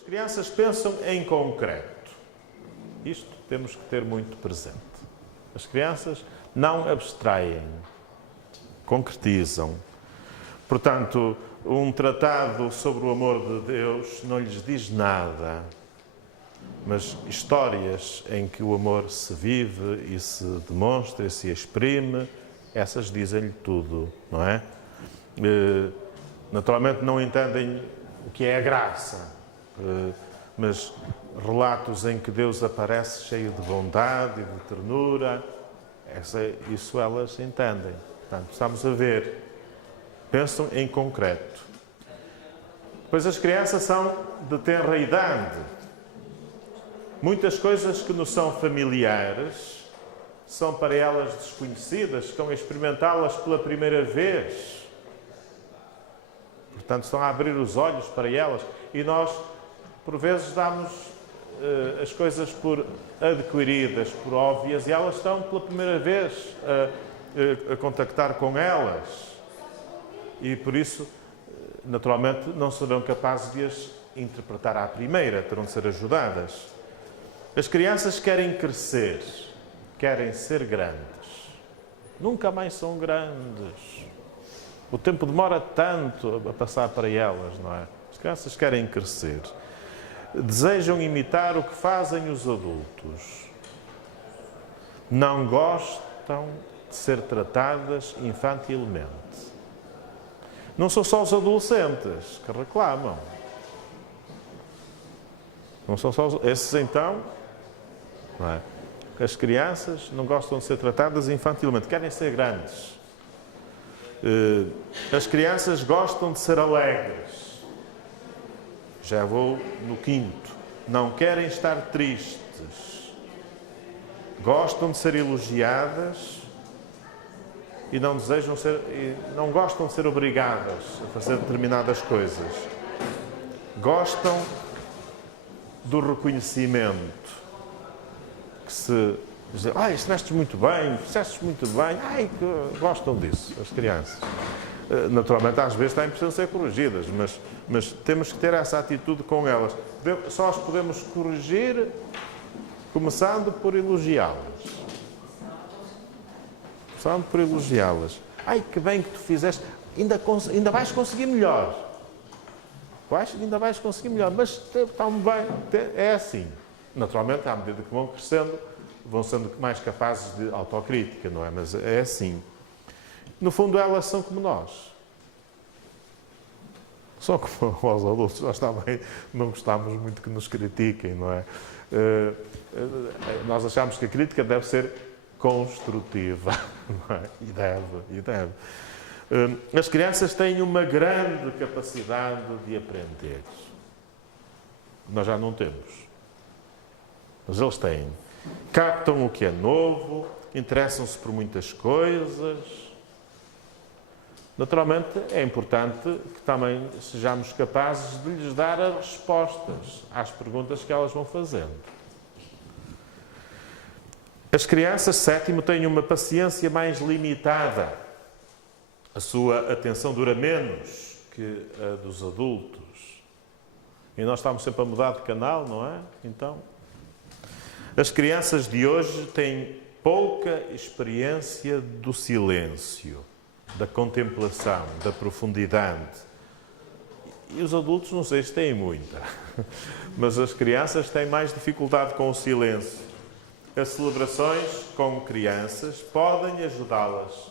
As crianças pensam em concreto. Isto temos que ter muito presente. As crianças não abstraem, concretizam. Portanto, um tratado sobre o amor de Deus não lhes diz nada, mas histórias em que o amor se vive e se demonstra e se exprime, essas dizem-lhe tudo, não é? Naturalmente não entendem o que é a graça, mas relatos em que Deus aparece cheio de bondade e de ternura, isso elas entendem. Portanto, estamos a ver, pensam em concreto. Pois as crianças são de tenra idade. Muitas coisas que nos são familiares são para elas desconhecidas, estão a experimentá-las pela primeira vez. Portanto, estão a abrir os olhos para elas e nós, por vezes, damos as coisas por adquiridas, por óbvias, e elas estão pela primeira vez a contactar com elas. E por isso, naturalmente, não serão capazes de as interpretar à primeira, terão de ser ajudadas. As crianças querem crescer, querem ser grandes. Nunca mais são grandes. O tempo demora tanto a passar para elas, não é? As crianças querem crescer. Desejam imitar o que fazem os adultos. Não gostam de ser tratadas infantilmente. Não são só os adolescentes que reclamam. Não são só esses, então, não é? As crianças não gostam de ser tratadas infantilmente, querem ser grandes. As crianças gostam de ser alegres. Já vou no quinto. Não querem estar tristes. Gostam de ser elogiadas e não desejam ser, não gostam de ser obrigadas a fazer determinadas coisas. Gostam do reconhecimento. Que se diz, estiveste muito bem, fizeste muito bem, gostam disso, as crianças. Naturalmente, às vezes, têm precisam ser corrigidas, mas temos que ter essa atitude com elas. Só as podemos corrigir começando por elogiá-las. Começando por elogiá-las. Que bem que tu fizeste, ainda vais conseguir melhor. Ainda vais conseguir melhor, mas está bem, é assim. Naturalmente, à medida que vão crescendo, vão sendo mais capazes de autocrítica, não é? Mas é assim. No fundo, elas são como nós. Só como os adultos, nós também não gostamos muito que nos critiquem, não é? Nós achamos que a crítica deve ser construtiva, não é? E deve. As crianças têm uma grande capacidade de aprender. Nós já não temos. Mas eles têm. Captam o que é novo, interessam-se por muitas coisas. Naturalmente, é importante que também sejamos capazes de lhes dar as respostas às perguntas que elas vão fazendo. As crianças, sétimo, têm uma paciência mais limitada. A sua atenção dura menos que a dos adultos. E nós estamos sempre a mudar de canal, não é? Então, as crianças de hoje têm pouca experiência do silêncio, da contemplação, da profundidade. E os adultos, não sei se têm muita, mas as crianças têm mais dificuldade com o silêncio. As celebrações com crianças podem ajudá-las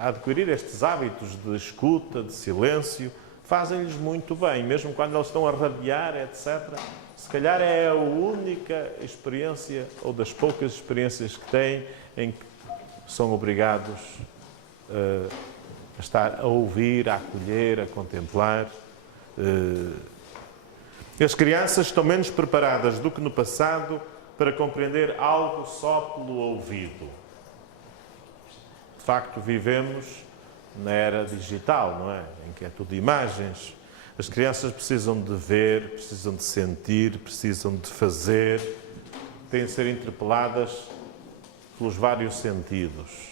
a adquirir estes hábitos de escuta, de silêncio, fazem-lhes muito bem, mesmo quando eles estão a rabiar, etc. Se calhar é a única experiência, ou das poucas experiências que têm, em que são obrigados a estar a ouvir, a acolher, a contemplar. As crianças estão menos preparadas do que no passado para compreender algo só pelo ouvido. De facto, vivemos na era digital, não é? Em que é tudo imagens. As crianças precisam de ver, precisam de sentir, precisam de fazer, têm de ser interpeladas pelos vários sentidos.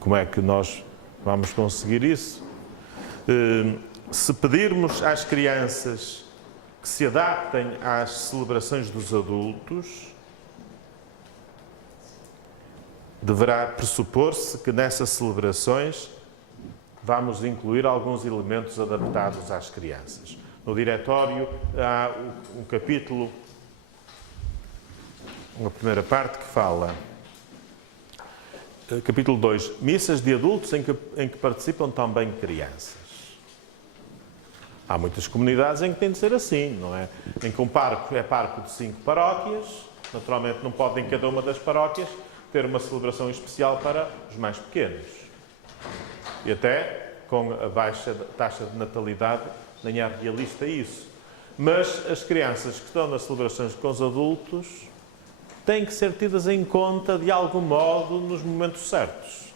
Como é que nós vamos conseguir isso. Se pedirmos às crianças que se adaptem às celebrações dos adultos, deverá pressupor-se que nessas celebrações vamos incluir alguns elementos adaptados às crianças. No diretório há um capítulo, uma primeira parte que fala, capítulo 2, missas de adultos em que participam também crianças. Há muitas comunidades em que tem de ser assim, não é? Em que um parco é parco de 5 paróquias, naturalmente não pode em cada uma das paróquias ter uma celebração especial para os mais pequenos. E até com a baixa taxa de natalidade nem é realista isso. Mas as crianças que estão nas celebrações com os adultos têm que ser tidas em conta de algum modo nos momentos certos.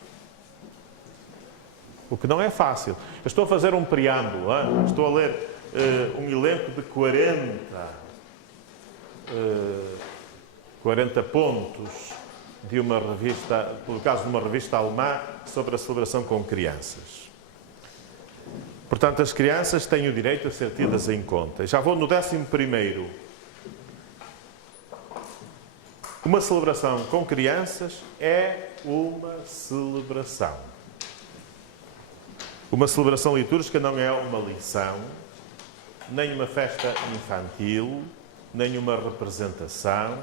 O que não é fácil. Eu estou a fazer um preâmbulo, estou a ler um elenco de 40 pontos de uma revista, por causa de uma revista alemã, sobre a celebração com crianças. Portanto, as crianças têm o direito a ser tidas em conta. Já vou no 11º. Uma celebração com crianças é uma celebração. Uma celebração litúrgica não é uma lição, nem uma festa infantil, nem uma representação.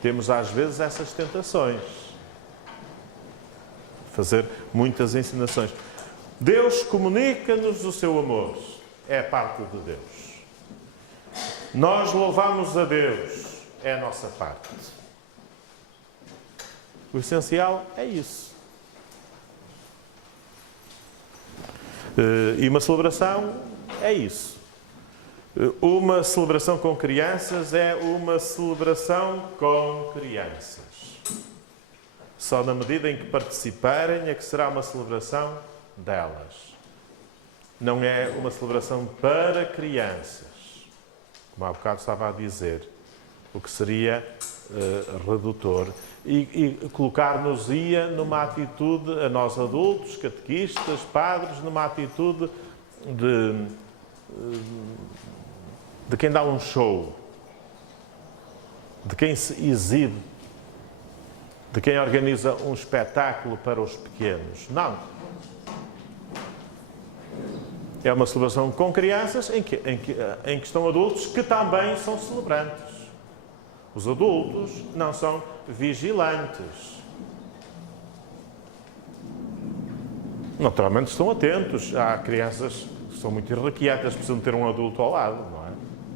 Temos às vezes essas tentações. Fazer muitas ensinações. Deus comunica-nos o seu amor. É a parte de Deus. Nós louvamos a Deus. É a nossa parte. O essencial é isso. E uma celebração é isso. Uma celebração com crianças é uma celebração com crianças. Só na medida em que participarem é que será uma celebração delas. Não é uma celebração para crianças, como há bocado estava a dizer, o que seria redutor. E colocar-nos-ia numa atitude, a nós adultos, catequistas, padres, numa atitude de quem dá um show, de quem se exibe, de quem organiza um espetáculo para os pequenos. Não. É uma celebração com crianças em que estão adultos que também são celebrantes. Os adultos não são vigilantes. Naturalmente estão atentos. Há crianças que são muito irrequietas, precisam ter um adulto ao lado, não é?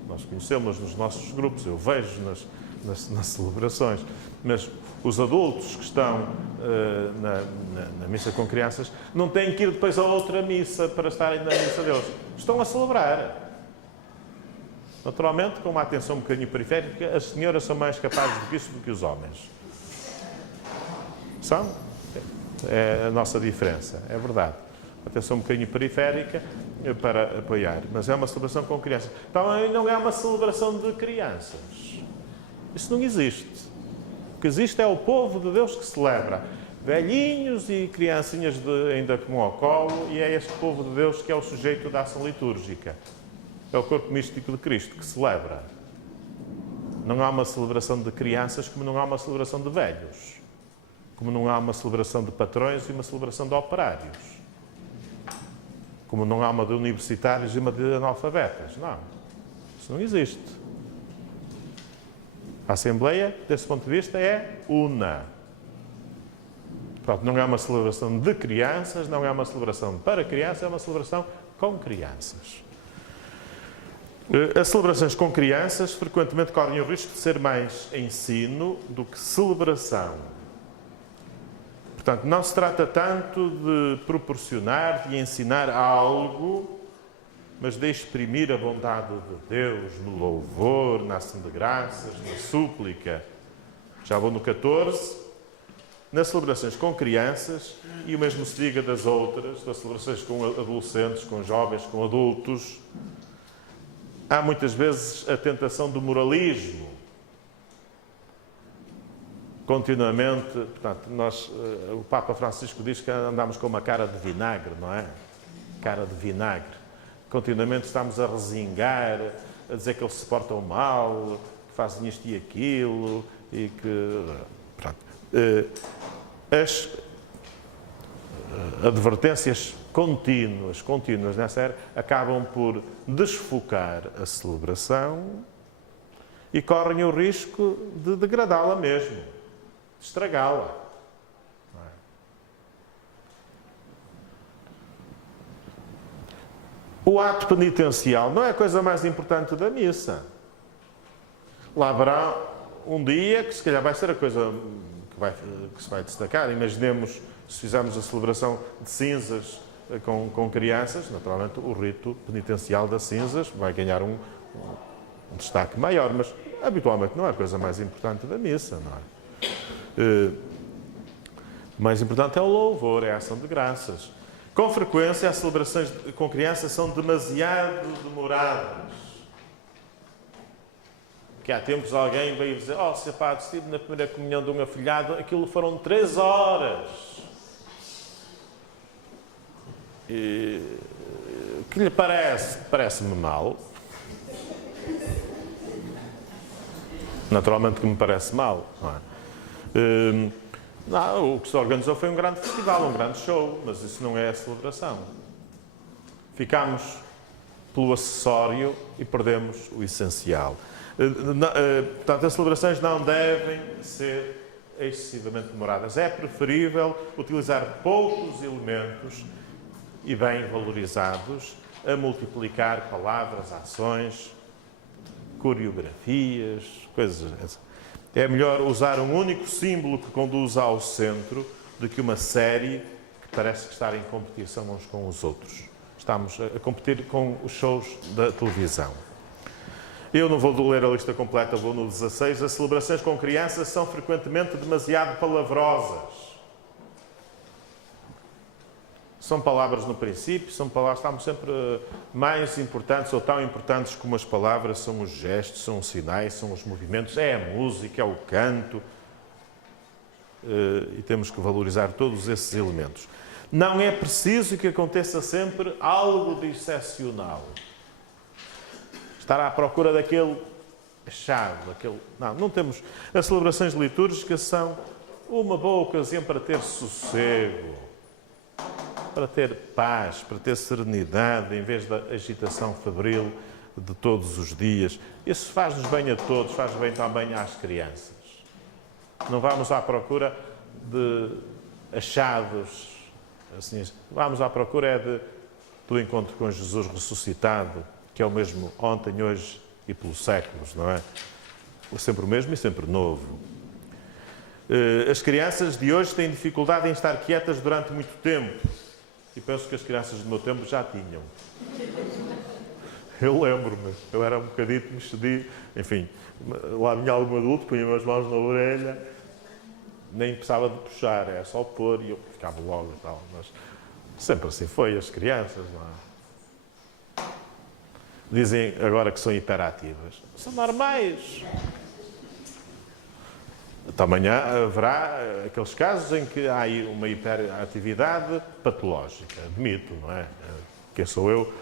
Nós conhecemos nos nossos grupos, eu vejo nas celebrações. Mas os adultos que estão na missa com crianças não têm que ir depois a outra missa para estarem na missa deles. Estão a celebrar. Naturalmente, com uma atenção um bocadinho periférica, as senhoras são mais capazes disso do que os homens. São? É a nossa diferença, é verdade. Atenção um bocadinho periférica para apoiar. Mas é uma celebração com crianças. Também não é uma celebração de crianças. Isso não existe. O que existe é o povo de Deus que celebra. Velhinhos e criancinhas ainda com ao colo, e é este povo de Deus que é o sujeito da ação litúrgica. É o corpo místico de Cristo que celebra. Não há uma celebração de crianças como não há uma celebração de velhos. Como não há uma celebração de patrões e uma celebração de operários. Como não há uma de universitários e uma de analfabetas. Não. Isso não existe. A Assembleia, desse ponto de vista, é una. Pronto, não é uma celebração de crianças, não é uma celebração para crianças, é uma celebração com crianças. As celebrações com crianças frequentemente correm o risco de ser mais ensino do que celebração. Portanto, não se trata tanto de proporcionar, de ensinar algo, mas de exprimir a bondade de Deus no louvor, na ação de graças, na súplica. Já vou no 14. Nas celebrações com crianças, e o mesmo se diga das outras, das celebrações com adolescentes, com jovens, com adultos, há muitas vezes a tentação do moralismo. continuamente, portanto, o Papa Francisco diz que andamos com uma cara de vinagre, não é? Cara de vinagre. Continuamente estamos a resingar, a dizer que eles se portam mal, que fazem isto e aquilo, e que... Pronto. As advertências contínuas nessa era, acabam por desfocar a celebração e correm o risco de degradá-la mesmo, de estragá-la. O ato penitencial não é a coisa mais importante da missa. Lá haverá um dia que se calhar vai ser a coisa que se vai destacar. Imaginemos, se fizermos a celebração de cinzas com crianças, naturalmente o rito penitencial das cinzas vai ganhar um destaque maior, mas habitualmente não é a coisa mais importante da missa, não é? O mais importante é o louvor, é a ação de graças. Com frequência, as celebrações com crianças são demasiado demoradas. Que há tempos alguém veio dizer: "Oh, Sr. Padre, estive na primeira comunhão de um afilhado, aquilo foram 3 horas. E o que lhe parece? Parece-me mal. Naturalmente que me parece mal. Não é? Não, o que se organizou foi um grande festival, um grande show, mas isso não é a celebração. Ficámos pelo acessório e perdemos o essencial. Portanto, as celebrações não devem ser excessivamente demoradas. É preferível utilizar poucos elementos e bem valorizados a multiplicar palavras, ações, coreografias, coisas assim. É melhor usar um único símbolo que conduza ao centro do que uma série que parece estar em competição uns com os outros. Estamos a competir com os shows da televisão. Eu não vou ler a lista completa, vou no 16. As celebrações com crianças são frequentemente demasiado palavrosas. São palavras no princípio, são palavras, estamos sempre mais importantes ou tão importantes como as palavras, são os gestos, são os sinais, são os movimentos, é a música, é o canto. E temos que valorizar todos esses elementos. Não é preciso que aconteça sempre algo de excepcional. Estar à procura daquele achado, daquele... Não temos... As celebrações litúrgicas são uma boa ocasião para ter sossego, para ter paz, para ter serenidade, em vez da agitação febril de todos os dias. Isso faz-nos bem a todos, faz bem também às crianças. Não vamos à procura de achados, assim, vamos à procura do encontro com Jesus ressuscitado, que é o mesmo ontem, hoje e pelos séculos, não é? Sempre o mesmo e sempre novo. As crianças de hoje têm dificuldade em estar quietas durante muito tempo. E penso que as crianças do meu tempo já tinham. Eu lembro-me, eu era um bocadito, me excedi, enfim, lá vinha algum adulto, punha as mãos na orelha, nem precisava de puxar, era só pôr e eu ficava logo e tal. Mas sempre assim foi, as crianças, não é? Dizem agora que são hiperativas. São normais. Amanhã haverá aqueles casos em que há aí uma hiperatividade patológica, admito, não é? Quem sou eu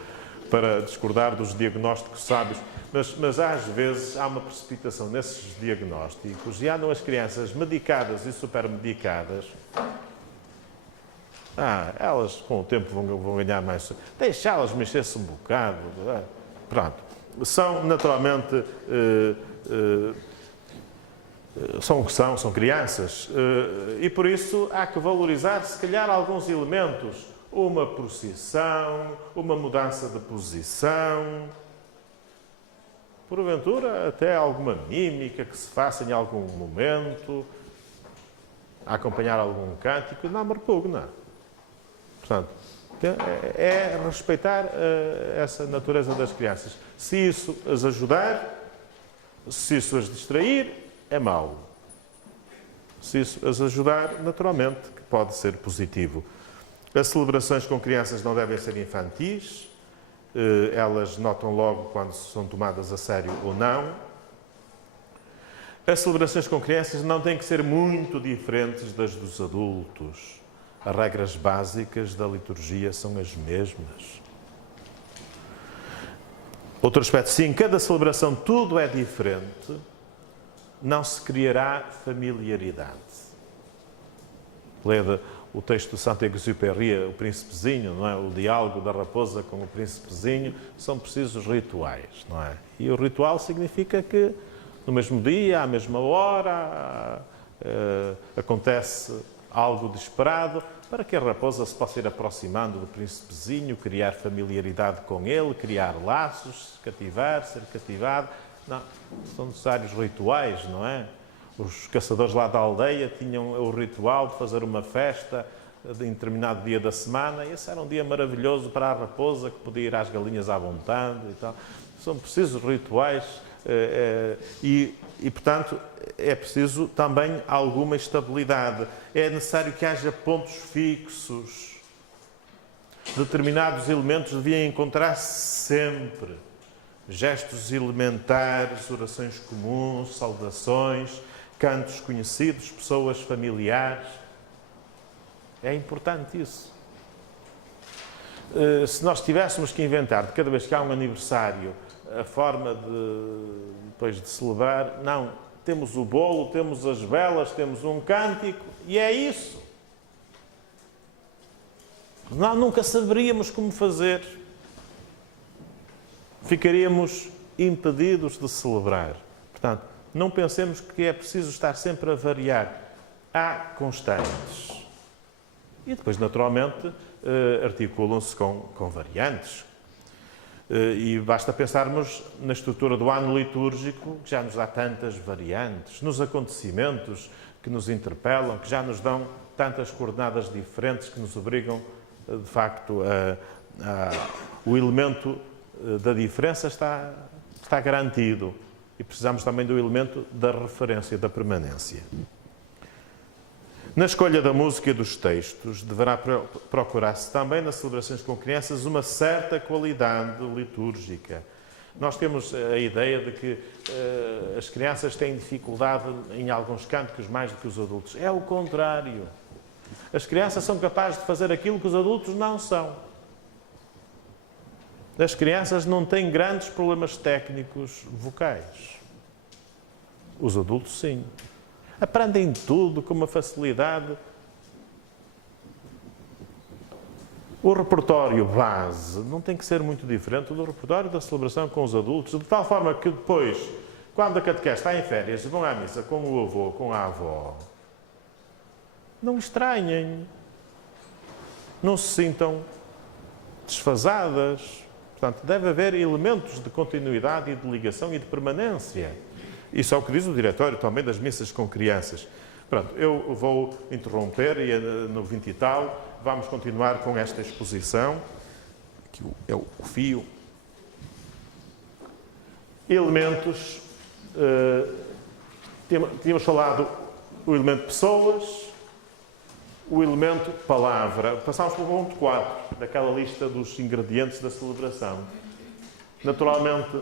para discordar dos diagnósticos sábios? Mas às vezes há uma precipitação nesses diagnósticos e andam as crianças medicadas e supermedicadas. Elas com o tempo vão ganhar mais... Deixá-las mexer-se um bocado. Pronto. São naturalmente... são o que são crianças, e por isso há que valorizar, se calhar, alguns elementos. Uma procissão, uma mudança de posição, porventura até alguma mímica que se faça em algum momento, a acompanhar algum cântico, não me repugna. Portanto, é respeitar essa natureza das crianças. Se isso as ajudar, se isso as distrair, é mau. Se isso as ajudar, naturalmente, que pode ser positivo. As celebrações com crianças não devem ser infantis. Elas notam logo quando são tomadas a sério ou não. As celebrações com crianças não têm que ser muito diferentes das dos adultos. As regras básicas da liturgia são as mesmas. Outro aspecto, se em cada celebração tudo é diferente, não se criará familiaridade. Lê o texto de Saint-Exupéry, o príncipezinho, não é? O diálogo da raposa com o príncipezinho, são precisos rituais, não é? E o ritual significa que no mesmo dia, à mesma hora, acontece algo de esperado, para que a raposa se possa ir aproximando do príncipezinho, criar familiaridade com ele, criar laços, cativar, ser cativado. Não, são necessários rituais, não é? Os caçadores lá da aldeia tinham o ritual de fazer uma festa em determinado dia da semana, e esse era um dia maravilhoso para a raposa, que podia ir às galinhas à vontade e tal. São precisos rituais e, portanto, é preciso também alguma estabilidade. É necessário que haja pontos fixos. Determinados elementos deviam encontrar-se sempre. Gestos elementares, orações comuns, saudações, cantos conhecidos, pessoas familiares. É importante isso. Se nós tivéssemos que inventar, de cada vez que há um aniversário, a forma depois de celebrar, não. Temos o bolo, temos as velas, temos um cântico e é isso. Nós nunca saberíamos como fazer. Ficaríamos impedidos de celebrar. Portanto, não pensemos que é preciso estar sempre a variar. Há constantes. E depois, naturalmente, articulam-se com variantes. E basta pensarmos na estrutura do ano litúrgico, que já nos dá tantas variantes, nos acontecimentos que nos interpelam, que já nos dão tantas coordenadas diferentes, que nos obrigam, de facto, o elemento da diferença está garantido. E precisamos também do elemento da referência, da permanência. Na escolha da música e dos textos, deverá procurar-se também, nas celebrações com crianças, uma certa qualidade litúrgica. Nós temos a ideia de que as crianças têm dificuldade em alguns cânticos mais do que os adultos. É o contrário. As crianças são capazes de fazer aquilo que os adultos não são. As crianças não têm grandes problemas técnicos vocais. Os adultos, sim. Aprendem tudo com uma facilidade. O repertório base não tem que ser muito diferente do repertório da celebração com os adultos, de tal forma que depois, quando a catequese está em férias, vão à missa com o avô, com a avó, não estranhem, não se sintam desfasadas. Portanto, deve haver elementos de continuidade e de ligação e de permanência. Isso é o que diz o diretório também das missas com crianças. Pronto, eu vou interromper e no 20 e tal vamos continuar com esta exposição. Aqui é o fio. Elementos. Tínhamos falado o elemento pessoas, o elemento palavra. Passámos para o ponto 4, daquela lista dos ingredientes da celebração. Naturalmente,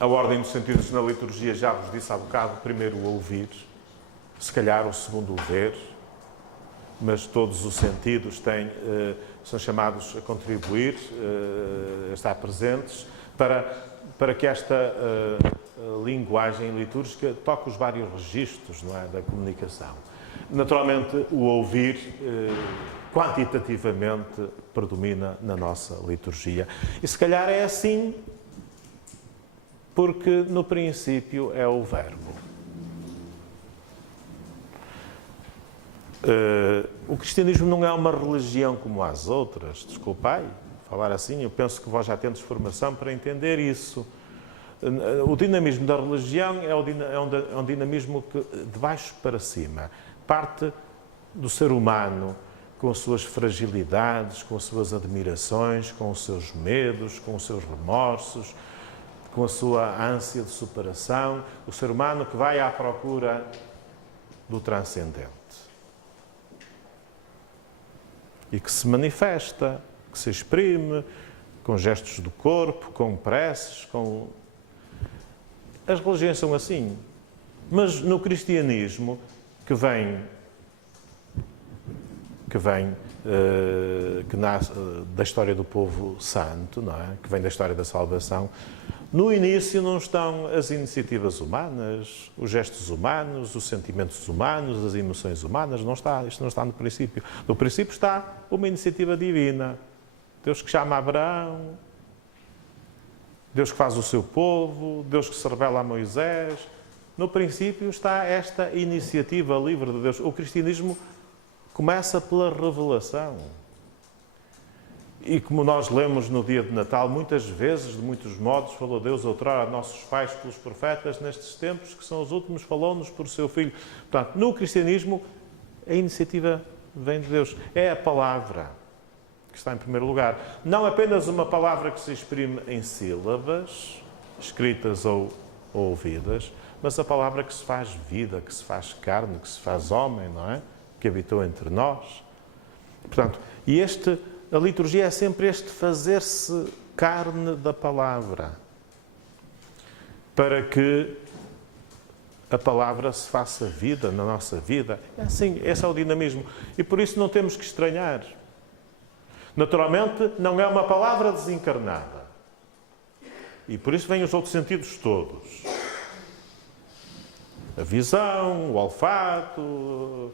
a ordem dos sentidos na liturgia, já vos disse há bocado, primeiro o ouvir, se calhar o segundo o ver, mas todos os sentidos são chamados a contribuir, a estar presentes, para que esta linguagem litúrgica toque os vários registros, não é, da comunicação. Naturalmente, o ouvir, quantitativamente, predomina na nossa liturgia. E se calhar é assim porque no princípio é o verbo. O cristianismo não é uma religião como as outras, desculpai falar assim, eu penso que vós já tendes formação para entender isso. O dinamismo da religião é um dinamismo que, de baixo para cima, parte do ser humano, com as suas fragilidades, com as suas admirações, com os seus medos, com os seus remorsos, com a sua ânsia de superação, o ser humano que vai à procura do transcendente. E que se manifesta, que se exprime, com gestos do corpo, com preces, com... As religiões são assim. Mas no cristianismo, que nasce da história do povo santo, não é? Que vem da história da salvação, no início não estão as iniciativas humanas, os gestos humanos, os sentimentos humanos, as emoções humanas, não está, isto não está no princípio. No princípio está uma iniciativa divina. Deus que chama Abraão, Deus que faz o seu povo, Deus que se revela a Moisés. No princípio está esta iniciativa livre de Deus. O cristianismo começa pela revelação. E como nós lemos no dia de Natal, muitas vezes, de muitos modos, falou Deus outrora a nossos pais pelos profetas, nestes tempos que são os últimos, falou-nos por seu Filho. Portanto, no cristianismo, a iniciativa vem de Deus. É a palavra que está em primeiro lugar. Não apenas uma palavra que se exprime em sílabas, escritas ou ouvidas, mas a palavra que se faz vida, que se faz carne, que se faz homem, não é? Que habitou entre nós. Portanto, a liturgia é sempre este fazer-se carne da palavra, para que a palavra se faça vida na nossa vida. É assim, esse é o dinamismo. E por isso não temos que estranhar. Naturalmente, não é uma palavra desencarnada. E por isso vêm os outros sentidos todos. A visão, o olfato,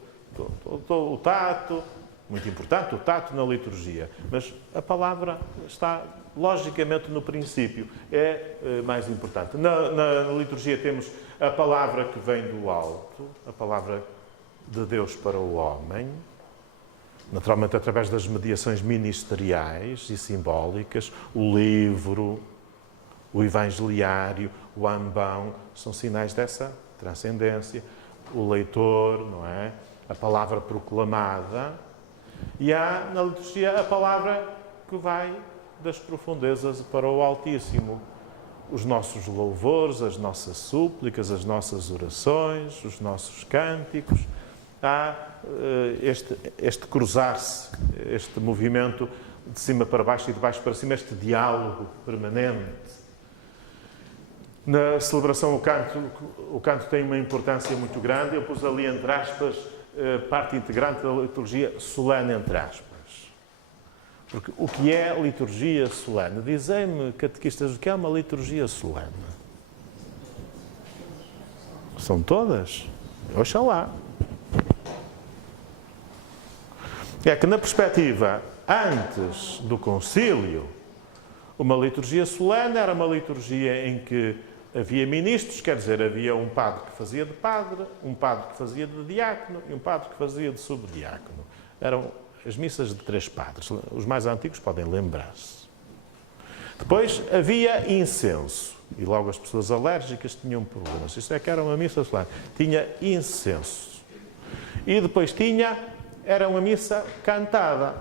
o tato. Muito importante o tato na liturgia. Mas a palavra está, logicamente, no princípio. É mais importante. Na liturgia temos a palavra que vem do alto, a palavra de Deus para o homem, naturalmente através das mediações ministeriais e simbólicas, o livro, o evangeliário, o ambão, são sinais dessa transcendência. O leitor, não é? A palavra proclamada. E há na liturgia a palavra que vai das profundezas para o Altíssimo. Os nossos louvores, as nossas súplicas, as nossas orações, os nossos cânticos. Há este cruzar-se, este movimento de cima para baixo e de baixo para cima, este diálogo permanente. Na celebração, o canto tem uma importância muito grande. Eu pus ali, entre aspas, parte integrante da liturgia solene, entre aspas. Porque o que é liturgia solene? Dizem-me, catequistas, o que é uma liturgia solene? São todas? Oxalá. É que na perspectiva antes do concílio, uma liturgia solene era uma liturgia em que havia ministros, quer dizer, havia um padre que fazia de padre, um padre que fazia de diácono e um padre que fazia de subdiácono. Eram as missas de 3 padres. Os mais antigos podem lembrar-se. Depois havia incenso. E logo as pessoas alérgicas tinham problemas. Isto é que era uma missa solene. Tinha incenso. E depois era uma missa cantada.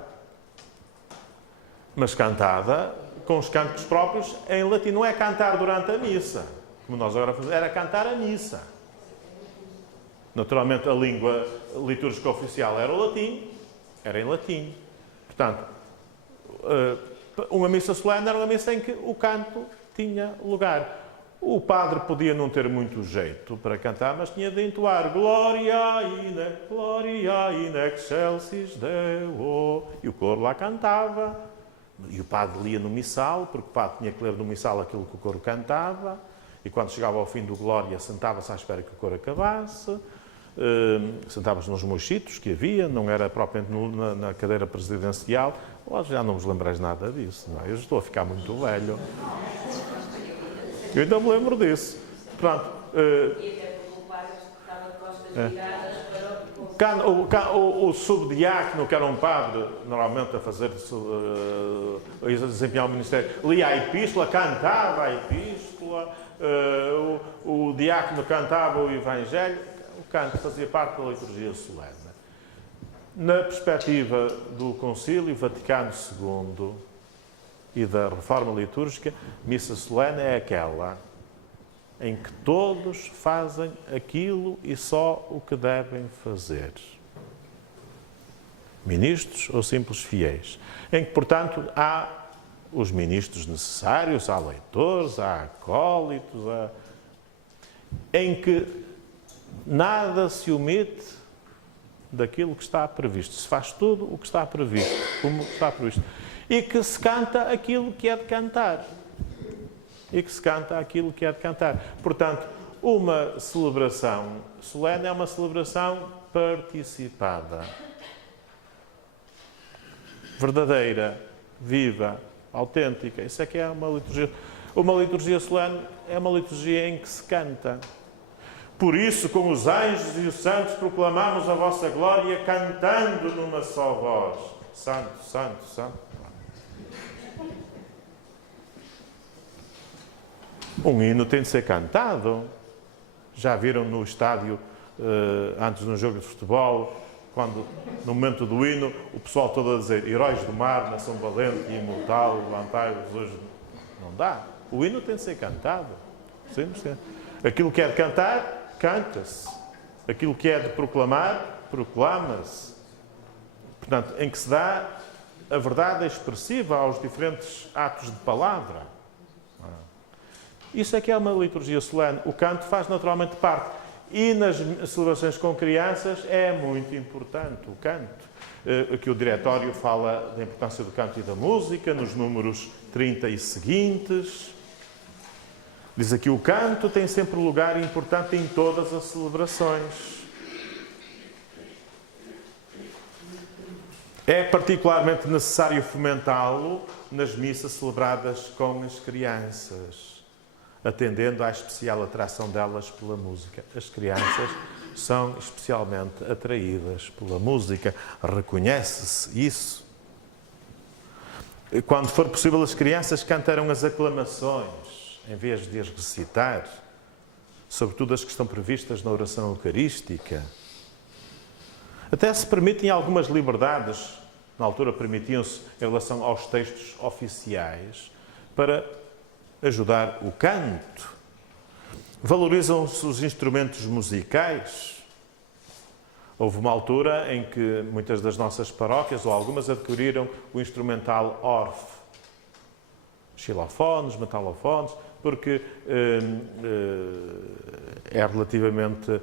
Mas cantada com os cânticos próprios em latim. Não é cantar durante a missa, como nós agora fazemos, era cantar a missa. Naturalmente, a língua litúrgica oficial era o latim, era em latim. Portanto, uma missa solene era uma missa em que o canto tinha lugar. O padre podia não ter muito jeito para cantar, mas tinha de entoar Gloria in excelsis Deo. E o coro lá cantava. E o padre lia no missal, porque o padre tinha que ler no missal aquilo que o coro cantava. E quando chegava ao fim do Glória, sentava-se à espera que o coro acabasse. Sentava-se nos mochitos que havia, não era propriamente na cadeira presidencial. Hoje já não vos lembrais nada disso, não é? Eu estou a ficar muito velho. Eu ainda me lembro disso. Pronto. O subdiácono, que era um padre, normalmente a fazer, a desempenhar o ministério, lia a epístola, cantava a epístola, o diácono cantava o evangelho, o canto fazia parte da liturgia solene. Na perspectiva do Concílio Vaticano II e da reforma litúrgica, missa solene é aquela em que todos fazem aquilo e só o que devem fazer. Ministros ou simples fiéis. Em que, portanto, há os ministros necessários, há leitores, há acólitos, em que nada se omite daquilo que está previsto. Se faz tudo o que está previsto, como está previsto. E que se canta aquilo que é de cantar. E que se canta aquilo que é de cantar. Portanto, uma celebração solene é uma celebração participada. Verdadeira, viva, autêntica. Isso é que é uma liturgia. Uma liturgia solene é uma liturgia em que se canta. Por isso, com os anjos e os santos, proclamamos a vossa glória, cantando numa só voz. Santo, santo, santo. Um hino tem de ser cantado. Já viram no estádio, antes de um jogo de futebol, quando, no momento do hino, o pessoal todo a dizer: heróis do mar, nação valente e imortal, levantai-vos hoje. Não dá. O hino tem de ser cantado. Sim. Aquilo que é de cantar, canta-se. Aquilo que é de proclamar, proclama-se. Portanto, em que se dá a verdade expressiva aos diferentes atos de palavra. Isso é que é uma liturgia solene. O canto faz naturalmente parte. E nas celebrações com crianças é muito importante o canto. Aqui o diretório fala da importância do canto e da música, nos números 30 e seguintes. Diz aqui: o canto tem sempre lugar importante em todas as celebrações. É particularmente necessário fomentá-lo nas missas celebradas com as crianças, atendendo à especial atração delas pela música. As crianças são especialmente atraídas pela música. Reconhece-se isso. Quando for possível, as crianças cantarão as aclamações, em vez de as recitar, sobretudo as que estão previstas na oração eucarística. Até se permitem algumas liberdades, na altura permitiam-se em relação aos textos oficiais, para ajudar o canto. Valorizam-se os instrumentos musicais. Houve uma altura em que muitas das nossas paróquias, ou algumas, adquiriram o instrumental Orff. Xilofones, metalofones, porque é relativamente,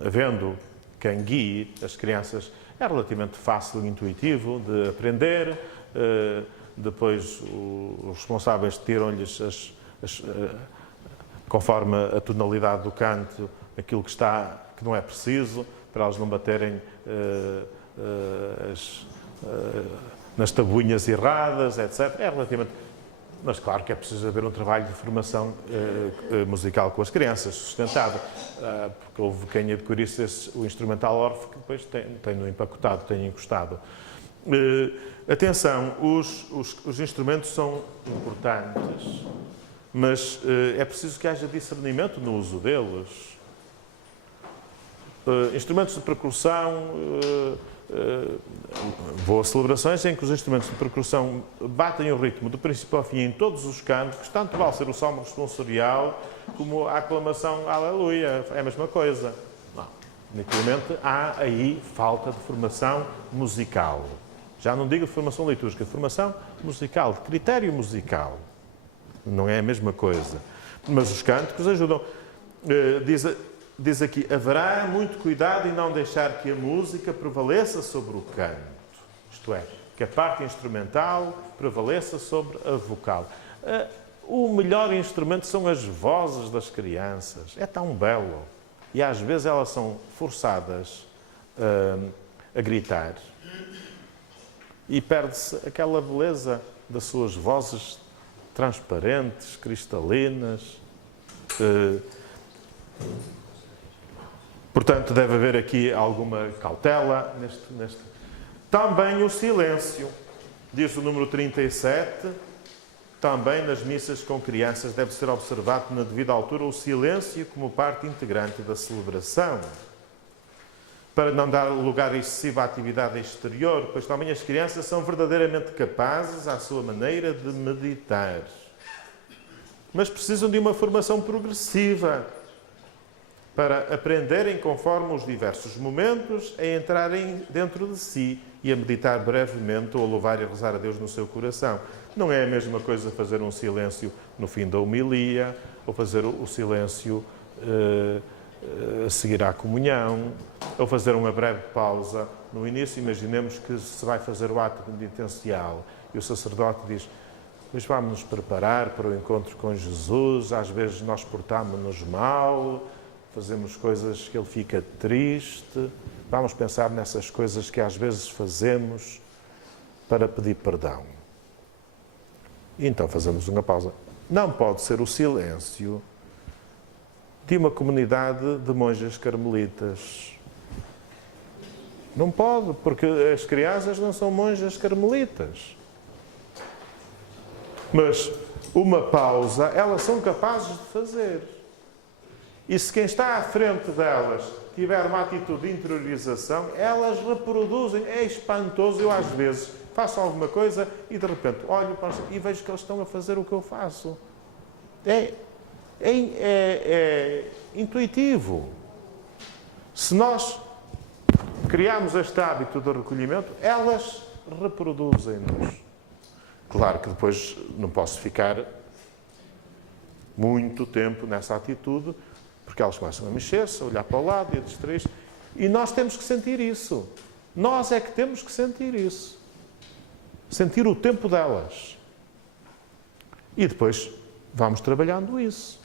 havendo quem guie as crianças, é relativamente fácil e intuitivo de aprender. Depois os responsáveis tiram-lhes, conforme a tonalidade do canto, aquilo que não é preciso, para elas não baterem nas tabuinhas erradas, etc. É relativamente... Mas claro que é preciso haver um trabalho de formação musical com as crianças, sustentado, porque houve quem adquirisse o instrumental Orff, que depois tem-no empacotado, tem encostado. Atenção, os instrumentos são importantes, mas é preciso que haja discernimento no uso deles. Instrumentos de percussão, vou a celebrações em que os instrumentos de percussão batem o ritmo do princípio ao fim em todos os cantos, tanto vale ser o salmo responsorial como a aclamação Aleluia, é a mesma coisa. Não, nitidamente há aí falta de formação musical. Já não digo de formação litúrgica, de formação musical, de critério musical. Não é a mesma coisa. Mas os cânticos ajudam. Diz aqui: haverá muito cuidado em não deixar que a música prevaleça sobre o canto. Isto é, que a parte instrumental prevaleça sobre a vocal. O melhor instrumento são as vozes das crianças. É tão belo. E às vezes elas são forçadas a gritar. E perde-se aquela beleza das suas vozes transparentes, cristalinas. Portanto, deve haver aqui alguma cautela neste. Também o silêncio. Diz o número 37, também nas missas com crianças deve ser observado na devida altura o silêncio como parte integrante da celebração, para não dar lugar excessivo à atividade exterior, pois também as crianças são verdadeiramente capazes, à sua maneira, de meditar. Mas precisam de uma formação progressiva, para aprenderem conforme os diversos momentos, a entrarem dentro de si e a meditar brevemente ou a louvar e a rezar a Deus no seu coração. Não é a mesma coisa fazer um silêncio no fim da homilia ou fazer o silêncio a seguir à comunhão, ou fazer uma breve pausa. No início, imaginemos que se vai fazer o ato penitencial e o sacerdote diz: mas vamos nos preparar para o encontro com Jesus, às vezes nós portámos-nos mal, fazemos coisas que ele fica triste, vamos pensar nessas coisas que às vezes fazemos para pedir perdão. E então fazemos uma pausa. Não pode ser o silêncio de uma comunidade de monjas carmelitas. Não pode, porque as crianças não são monjas carmelitas. Mas uma pausa, elas são capazes de fazer. E se quem está à frente delas tiver uma atitude de interiorização, elas reproduzem. É espantoso. Eu, às vezes, faço alguma coisa e, de repente, olho para e vejo que eles estão a fazer o que eu faço. É intuitivo. Se nós criarmos este hábito de recolhimento, elas reproduzem-nos. Claro que depois não posso ficar muito tempo nessa atitude, porque elas começam a mexer-se, a olhar para o lado e a distrair-se. E nós temos que sentir isso. Nós é que temos que sentir isso. Sentir o tempo delas. E depois vamos trabalhando isso.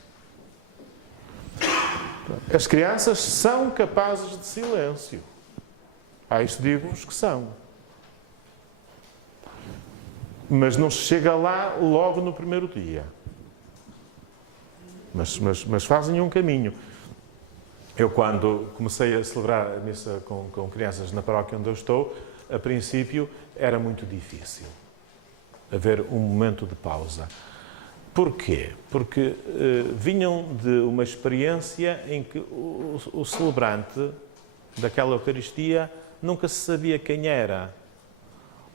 As crianças são capazes de silêncio. Isso digo-vos que são. Mas não se chega lá logo no primeiro dia. Mas fazem um caminho. Eu, quando comecei a celebrar a missa com crianças na paróquia onde eu estou, a princípio era muito difícil haver um momento de pausa. Porquê? Porque vinham de uma experiência em que o celebrante daquela Eucaristia nunca se sabia quem era.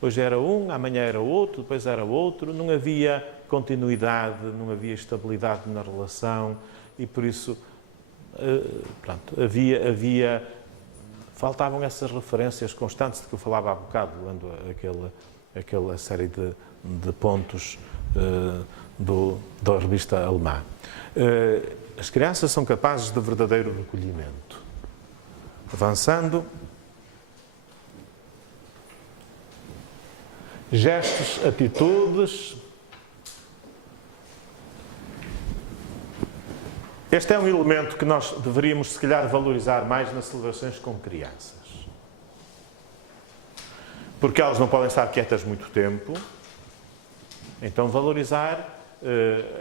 Hoje era um, amanhã era outro, depois era outro. Não havia continuidade, não havia estabilidade na relação e, por isso, faltavam essas referências constantes de que eu falava há bocado, lendo aquela série de pontos da revista alemã. As crianças são capazes de verdadeiro recolhimento. Avançando. Gestos, atitudes. Este é um elemento que nós deveríamos, se calhar, valorizar mais nas celebrações com crianças. Porque elas não podem estar quietas muito tempo. Então, valorizar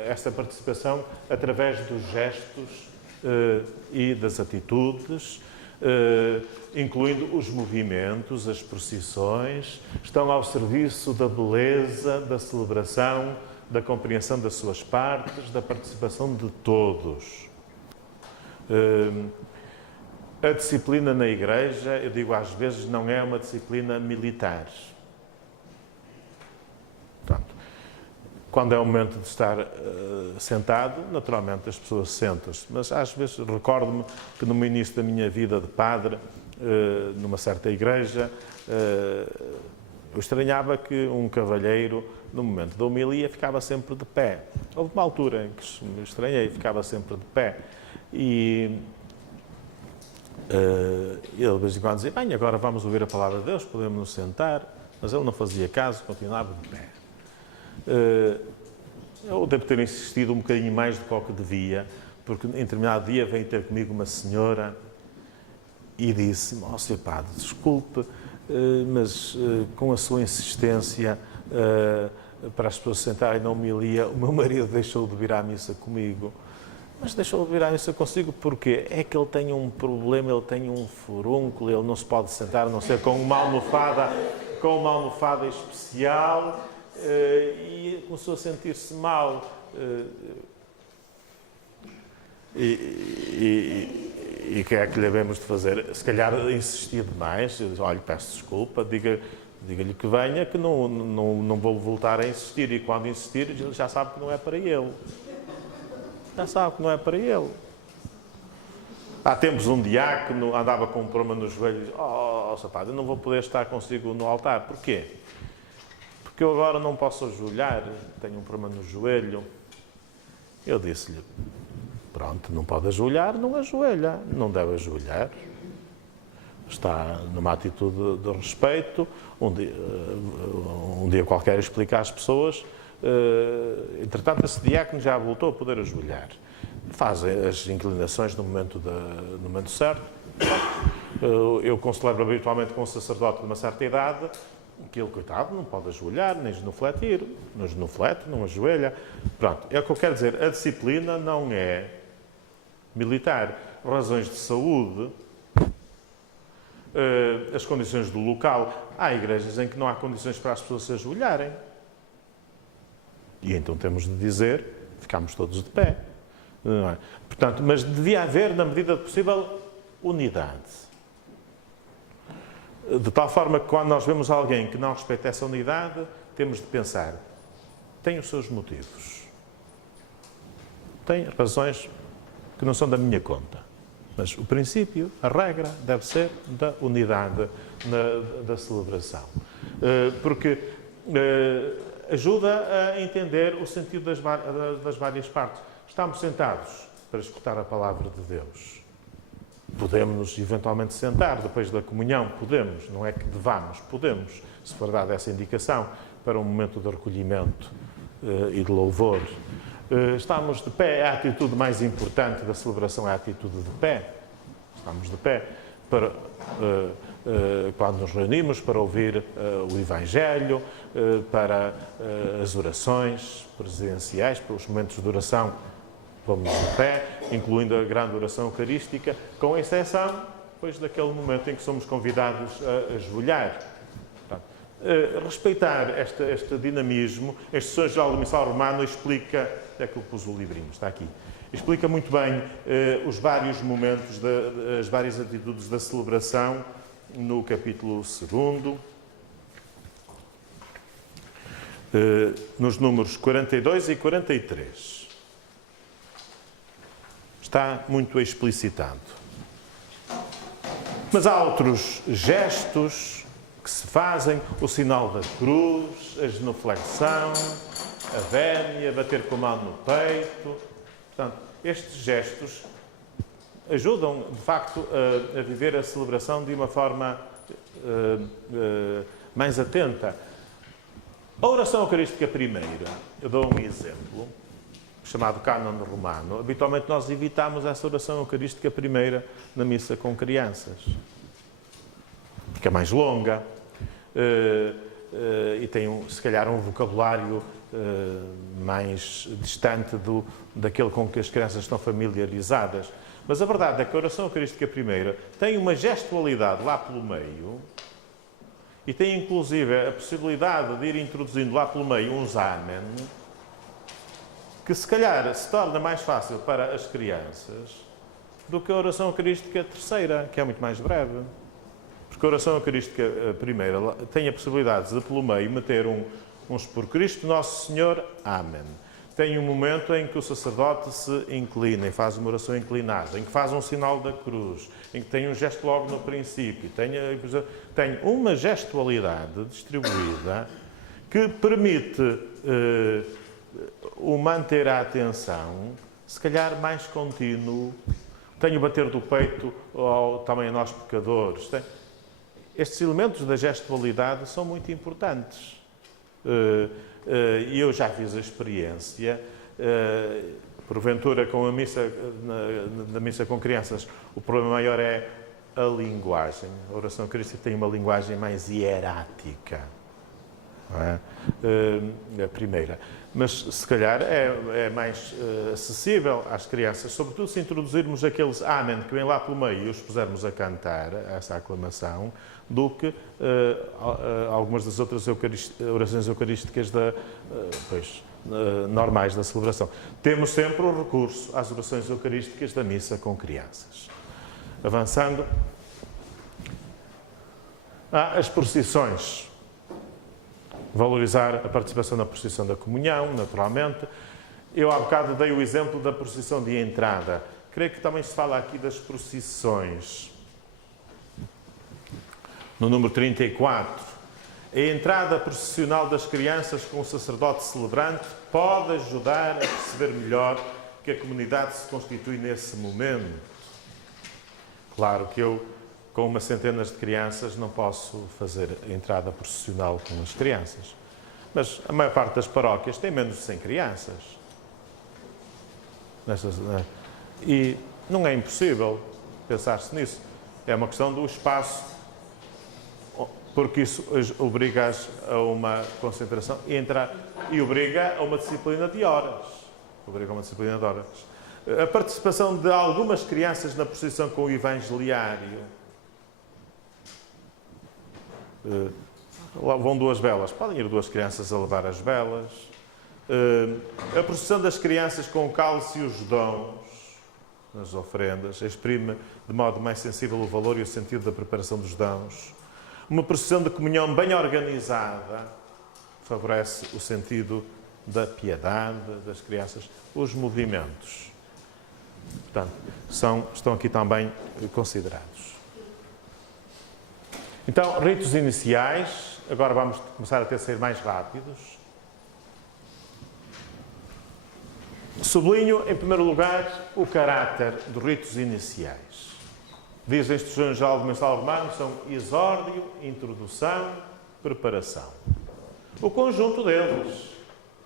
esta participação através dos gestos e das atitudes, incluindo os movimentos, as procissões, estão ao serviço da beleza, da celebração, da compreensão das suas partes, da participação de todos. A disciplina na Igreja, eu digo às vezes, não é uma disciplina militar. Portanto, quando é o momento de estar sentado, naturalmente as pessoas sentam-se, mas às vezes recordo-me que no início da minha vida de padre, numa certa igreja, eu estranhava que um cavalheiro, no momento da homilia, ficava sempre de pé. Houve uma altura em que me estranhei, ficava sempre de pé. E ele de vez em quando dizia: bem, agora vamos ouvir a palavra de Deus, podemos nos sentar, mas ele não fazia caso, continuava de pé. Eu devo ter insistido um bocadinho mais do que devia, porque em determinado dia veio ter comigo uma senhora e disse: ó, Sr. Padre, desculpe, mas com a sua insistência para as pessoas se sentarem na homilia, o meu marido deixou de vir à missa comigo. Mas deixou de vir à missa consigo porque é que ele tem um problema, ele tem um furúnculo, ele não se pode sentar a não ser com uma almofada especial. E começou a sentir-se mal. E o que é que lhe devemos de fazer? Se calhar insistir demais. Eu disse: olha, peço desculpa, diga-lhe que venha, que não vou voltar a insistir. E quando insistir, ele já sabe que não é para ele. Já sabe que não é para ele. Há tempos um diácono andava com um problema no joelho e disse: ó, Sr. Padre, eu não vou poder estar consigo no altar. Porquê? Porque eu agora não posso ajoelhar, tenho um problema no joelho. Eu disse-lhe: Pronto, não pode ajoelhar, não ajoelha, não deve ajoelhar. Está numa atitude de respeito. Um dia qualquer explicar às pessoas. Entretanto, esse diácono já voltou a poder ajoelhar. Faz as inclinações no momento certo. Eu celebro habitualmente com um sacerdote de uma certa idade, que ele, coitado, não pode ajoelhar, nem genufletir. Não genuflete, não ajoelha. Pronto, é o que eu quero dizer. A disciplina não é militar. Razões de saúde, as condições do local. Há igrejas em que não há condições para as pessoas se ajoelharem. E então temos de dizer, ficamos todos de pé. Não é? Portanto, mas devia haver, na medida do possível, unidade. De tal forma que quando nós vemos alguém que não respeita essa unidade, temos de pensar, tem os seus motivos. Tem razões que não são da minha conta. Mas o princípio, a regra, deve ser da unidade da celebração. Porque ajuda a entender o sentido das várias partes. Estamos sentados para escutar a palavra de Deus. Podemos-nos eventualmente sentar depois da comunhão, podemos, não é que devamos, podemos, se for dada essa indicação, para um momento de recolhimento e de louvor. Estamos de pé, é a atitude mais importante da celebração, é a atitude de pé. Estamos de pé para, quando nos reunimos para ouvir o Evangelho, para as orações presidenciais, para os momentos de oração, vamos de pé, incluindo a grande oração eucarística, com exceção, depois daquele momento em que somos convidados a ajoelhar. Respeitar este dinamismo, este São Geral do Missal Romano explica, é que eu pus o livrinho, está aqui, explica muito bem os vários momentos, as várias atitudes da celebração no capítulo 2, nos números 42 e 43. Está muito explicitado. Mas há outros gestos que se fazem, o sinal da cruz, a genuflexão, a vénia, bater com a mão no peito. Portanto, estes gestos ajudam, de facto, a viver a celebração de uma forma mais atenta. A oração eucarística primeira, eu dou um exemplo, chamado cânon romano. Habitualmente nós evitamos essa oração eucarística primeira na missa com crianças, porque é mais longa e tem, se calhar, um vocabulário mais distante daquele com que as crianças estão familiarizadas. Mas a verdade é que a oração eucarística primeira tem uma gestualidade lá pelo meio e tem, inclusive, a possibilidade de ir introduzindo lá pelo meio uns amém, que se calhar se torna mais fácil para as crianças do que a oração eucarística terceira, que é muito mais breve. Porque a oração eucarística primeira tem a possibilidade de, pelo meio, meter uns por Cristo Nosso Senhor, amém. Tem um momento em que o sacerdote se inclina e faz uma oração inclinada, em que faz um sinal da cruz, em que tem um gesto logo no princípio. Tem uma gestualidade distribuída que permite o manter a atenção, se calhar mais contínuo. Tem o bater do peito também a nós pecadores. Estes elementos da gestualidade são muito importantes. E eu já fiz a experiência, porventura com a missa, na missa com crianças, o problema maior é a linguagem. A oração eucarística tem uma linguagem mais hierática, não é? A primeira. Mas se calhar é mais acessível às crianças, sobretudo se introduzirmos aqueles amém que vêm lá pelo meio e os pusermos a cantar essa aclamação, do que algumas das outras orações eucarísticas normais da celebração. Temos sempre o recurso às orações eucarísticas da missa com crianças. Avançando, há as procissões. Valorizar a participação na procissão da comunhão, naturalmente. Eu há bocado dei o exemplo da procissão de entrada. Creio que também se fala aqui das procissões. No número 34, a entrada processional das crianças com o sacerdote celebrante pode ajudar a perceber melhor que a comunidade se constitui nesse momento. Claro que eu, com umas centenas de crianças, não posso fazer a entrada processional com as crianças. Mas a maior parte das paróquias tem menos de 100 crianças. E não é impossível pensar-se nisso. É uma questão do espaço, porque isso obriga a uma concentração e obriga a uma disciplina de horas. A participação de algumas crianças na procissão com o evangeliário. Vão 2 velas. Podem ir 2 crianças a levar as velas. A procissão das crianças com o cálice e os dons nas ofrendas exprime de modo mais sensível o valor e o sentido da preparação dos dons. Uma procissão de comunhão bem organizada favorece o sentido da piedade das crianças, os movimentos. Portanto, estão aqui também considerados. Então, ritos iniciais. Agora vamos começar a ser mais rápidos. Sublinho, em primeiro lugar, o caráter dos ritos iniciais. Diz a Instrução Geral do Mensal Romano, são exórdio, introdução, preparação. O conjunto deles.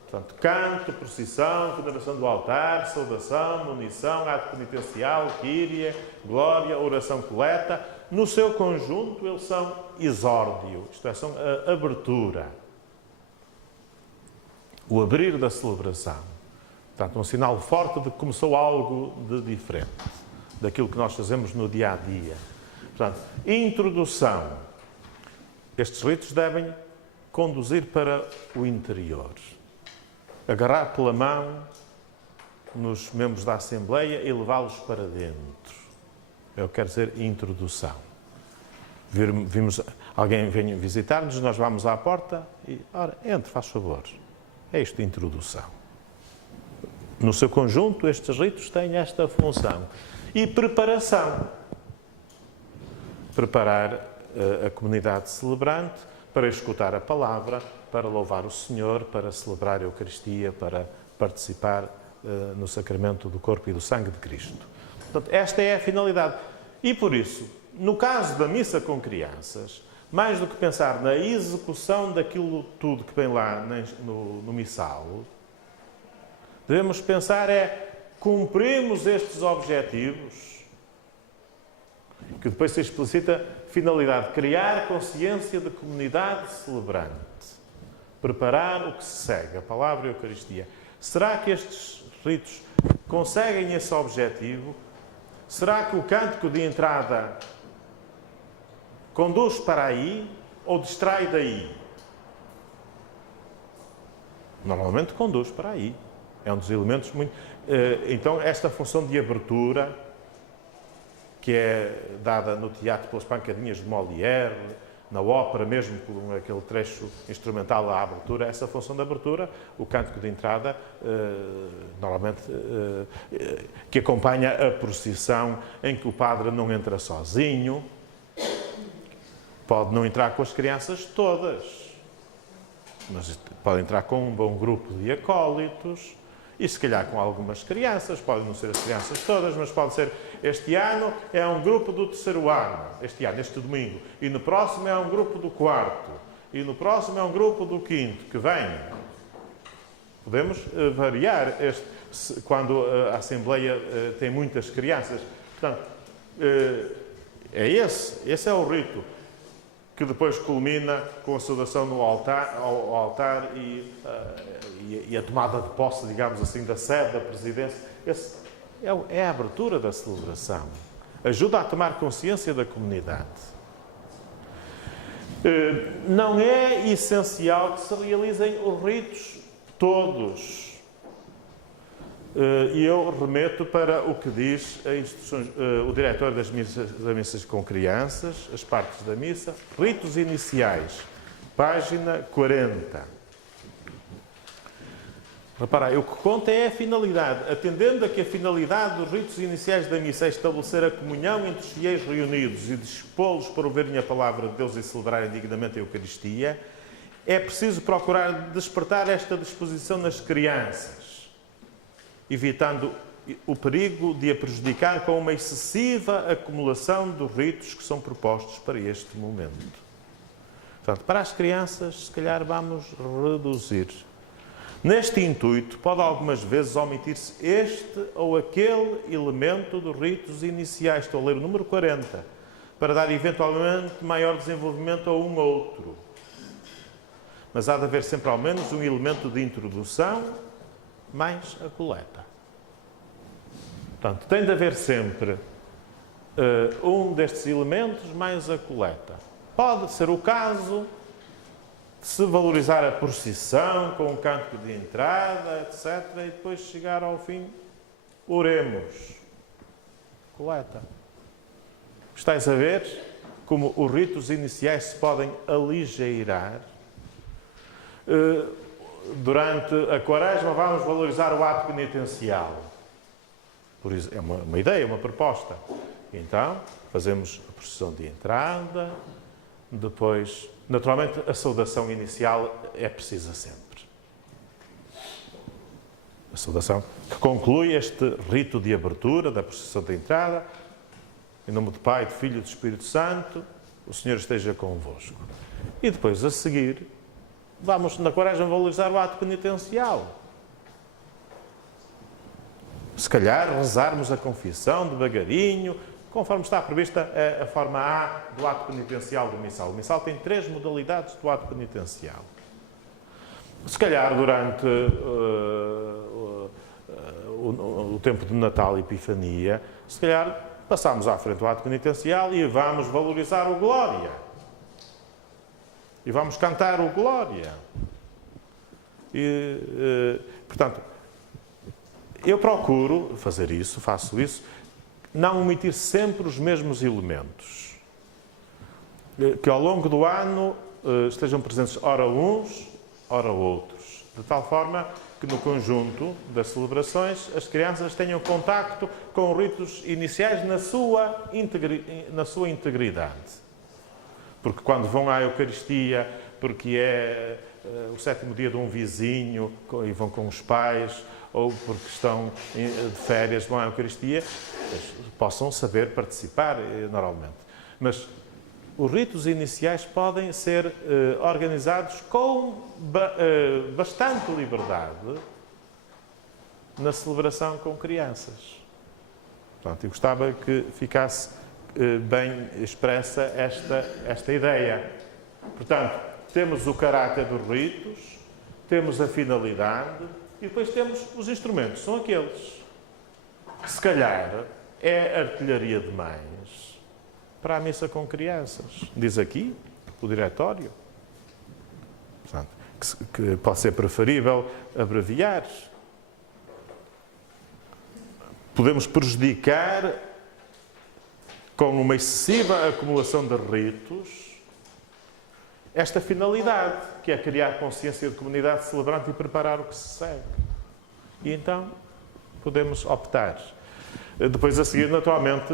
Portanto, canto, procissão, veneração do altar, saudação, munição, ato penitencial, quíria, glória, oração coleta. No seu conjunto, eles são exórdio, isto é, são a abertura. O abrir da celebração. Portanto, um sinal forte de que começou algo de diferente daquilo que nós fazemos no dia-a-dia. Portanto, introdução. Estes ritos devem conduzir para o interior. Agarrar pela mão nos membros da Assembleia e levá-los para dentro. É o que quer dizer introdução. Vimos alguém vem visitar-nos, nós vamos à porta e, ora, entre, faz favor. É isto de introdução. No seu conjunto, estes ritos têm esta função. E preparação. Preparar a comunidade celebrante para escutar a palavra, para louvar o Senhor, para celebrar a Eucaristia, para participar no sacramento do corpo e do sangue de Cristo. Portanto, esta é a finalidade. E por isso, no caso da missa com crianças, mais do que pensar na execução daquilo tudo que vem lá no missal, devemos pensar cumprimos estes objetivos, que depois se explicita finalidade, criar consciência de comunidade celebrante, preparar o que se segue, a palavra e a Eucaristia. Será que estes ritos conseguem esse objetivo? Será que o cântico de entrada conduz para aí ou distrai daí? Normalmente conduz para aí. É um dos elementos muito... Então, esta função de abertura, que é dada no teatro pelas pancadinhas de Molière, na ópera mesmo, com aquele trecho instrumental à abertura, essa função de abertura, o cântico de entrada, normalmente, que acompanha a procissão, em que o padre não entra sozinho, pode não entrar com as crianças todas, mas pode entrar com um bom grupo de acólitos, e se calhar com algumas crianças, podem não ser as crianças todas, mas pode ser, este ano é um grupo do 3º ano, este domingo, e no próximo é um grupo do 4º, e no próximo é um grupo do 5º, que vem. Podemos variar quando a Assembleia tem muitas crianças. Portanto, esse é o rito, que depois culmina com a saudação no altar, ao altar e a tomada de posse, digamos assim, da sede da presidência. Esse é a abertura da celebração. Ajuda a tomar consciência da comunidade. Não é essencial que se realizem os ritos todos. E eu remeto para o que diz o diretor das missas com crianças, as partes da missa, ritos iniciais, página 40. Reparem, o que conta é a finalidade. Atendendo a que a finalidade dos ritos iniciais da missa é estabelecer a comunhão entre os fiéis reunidos e dispô-los para ouvirem a palavra de Deus e celebrarem dignamente a Eucaristia, é preciso procurar despertar esta disposição nas crianças, evitando o perigo de a prejudicar com uma excessiva acumulação dos ritos que são propostos para este momento. Portanto, para as crianças, se calhar vamos reduzir. Neste intuito, pode algumas vezes omitir-se este ou aquele elemento dos ritos iniciais. Estou a ler o número 40, para dar eventualmente maior desenvolvimento a um outro. Mas há de haver sempre ao menos um elemento de introdução mais a coleta. Portanto, tem de haver sempre um destes elementos mais a coleta. Pode ser o caso de se valorizar a procissão com o cântico de entrada, etc. E depois chegar ao fim, oremos. Coleta. Estais a ver como os ritos iniciais se podem aligeirar. Durante a Quaresma vamos valorizar o ato penitencial. Por isso, é uma ideia, uma proposta. Então, fazemos a procissão de entrada, depois, naturalmente, a saudação inicial é precisa sempre. A saudação que conclui este rito de abertura da procissão de entrada. Em nome do Pai, do Filho e do Espírito Santo, o Senhor esteja convosco. E depois, a seguir, vamos na Quaresma valorizar o ato penitencial. Se calhar rezarmos a confissão devagarinho, conforme está prevista a forma A do ato penitencial do missal. O missal tem 3 modalidades do ato penitencial. Se calhar durante o tempo de Natal e Epifania, se calhar passamos à frente do ato penitencial e vamos valorizar o Glória. E vamos cantar o Glória. E, portanto, eu procuro fazer isso, faço isso, não omitir sempre os mesmos elementos. Que ao longo do ano estejam presentes ora uns, ora outros. De tal forma que no conjunto das celebrações as crianças tenham contacto com os ritos iniciais na sua integridade. Porque quando vão à Eucaristia, porque é o 7º dia de um vizinho e vão com os pais, ou porque estão de férias, vão à Eucaristia, possam saber participar normalmente. Mas os ritos iniciais podem ser organizados com bastante liberdade na celebração com crianças. Portanto, eu gostava que ficasse bem expressa esta ideia. Portanto, temos o caráter dos ritos, temos a finalidade e depois temos os instrumentos. São aqueles. Se calhar é artilharia demais para a missa com crianças. Diz aqui o diretório. Portanto, que pode ser preferível abreviar. Podemos prejudicar com uma excessiva acumulação de ritos esta finalidade, que é criar consciência de comunidade celebrante e preparar o que se segue. E então podemos optar. Depois, a seguir, naturalmente,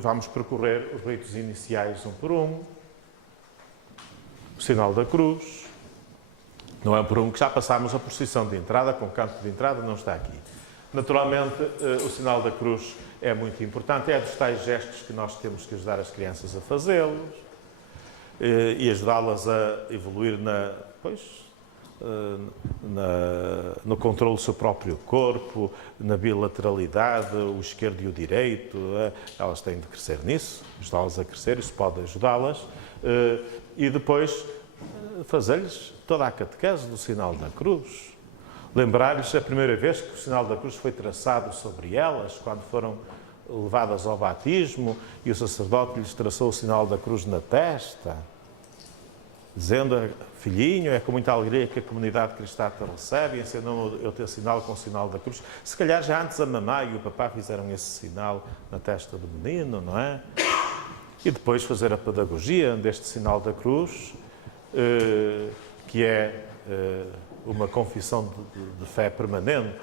vamos percorrer os ritos iniciais um por um. O sinal da cruz. Não é por um que já passámos a procissão de entrada, com o canto de entrada, não está aqui. Naturalmente, o sinal da cruz é muito importante. É dos tais gestos que nós temos que ajudar as crianças a fazê-los e ajudá-las a evoluir no controle do seu próprio corpo, na bilateralidade, o esquerdo e o direito. Elas têm de crescer nisso, ajudá-las a crescer, isso pode ajudá-las. E depois fazer-lhes toda a catequese do sinal da cruz. Lembrar-lhes a primeira vez que o sinal da cruz foi traçado sobre elas, quando foram levadas ao batismo, e o sacerdote lhes traçou o sinal da cruz na testa, dizendo: filhinho, é com muita alegria que a comunidade cristã te recebe, e ensinou eu ter sinal com o sinal da cruz. Se calhar já antes a mamãe e o papá fizeram esse sinal na testa do menino, não é? E depois fazer a pedagogia deste sinal da cruz, que é uma confissão de fé permanente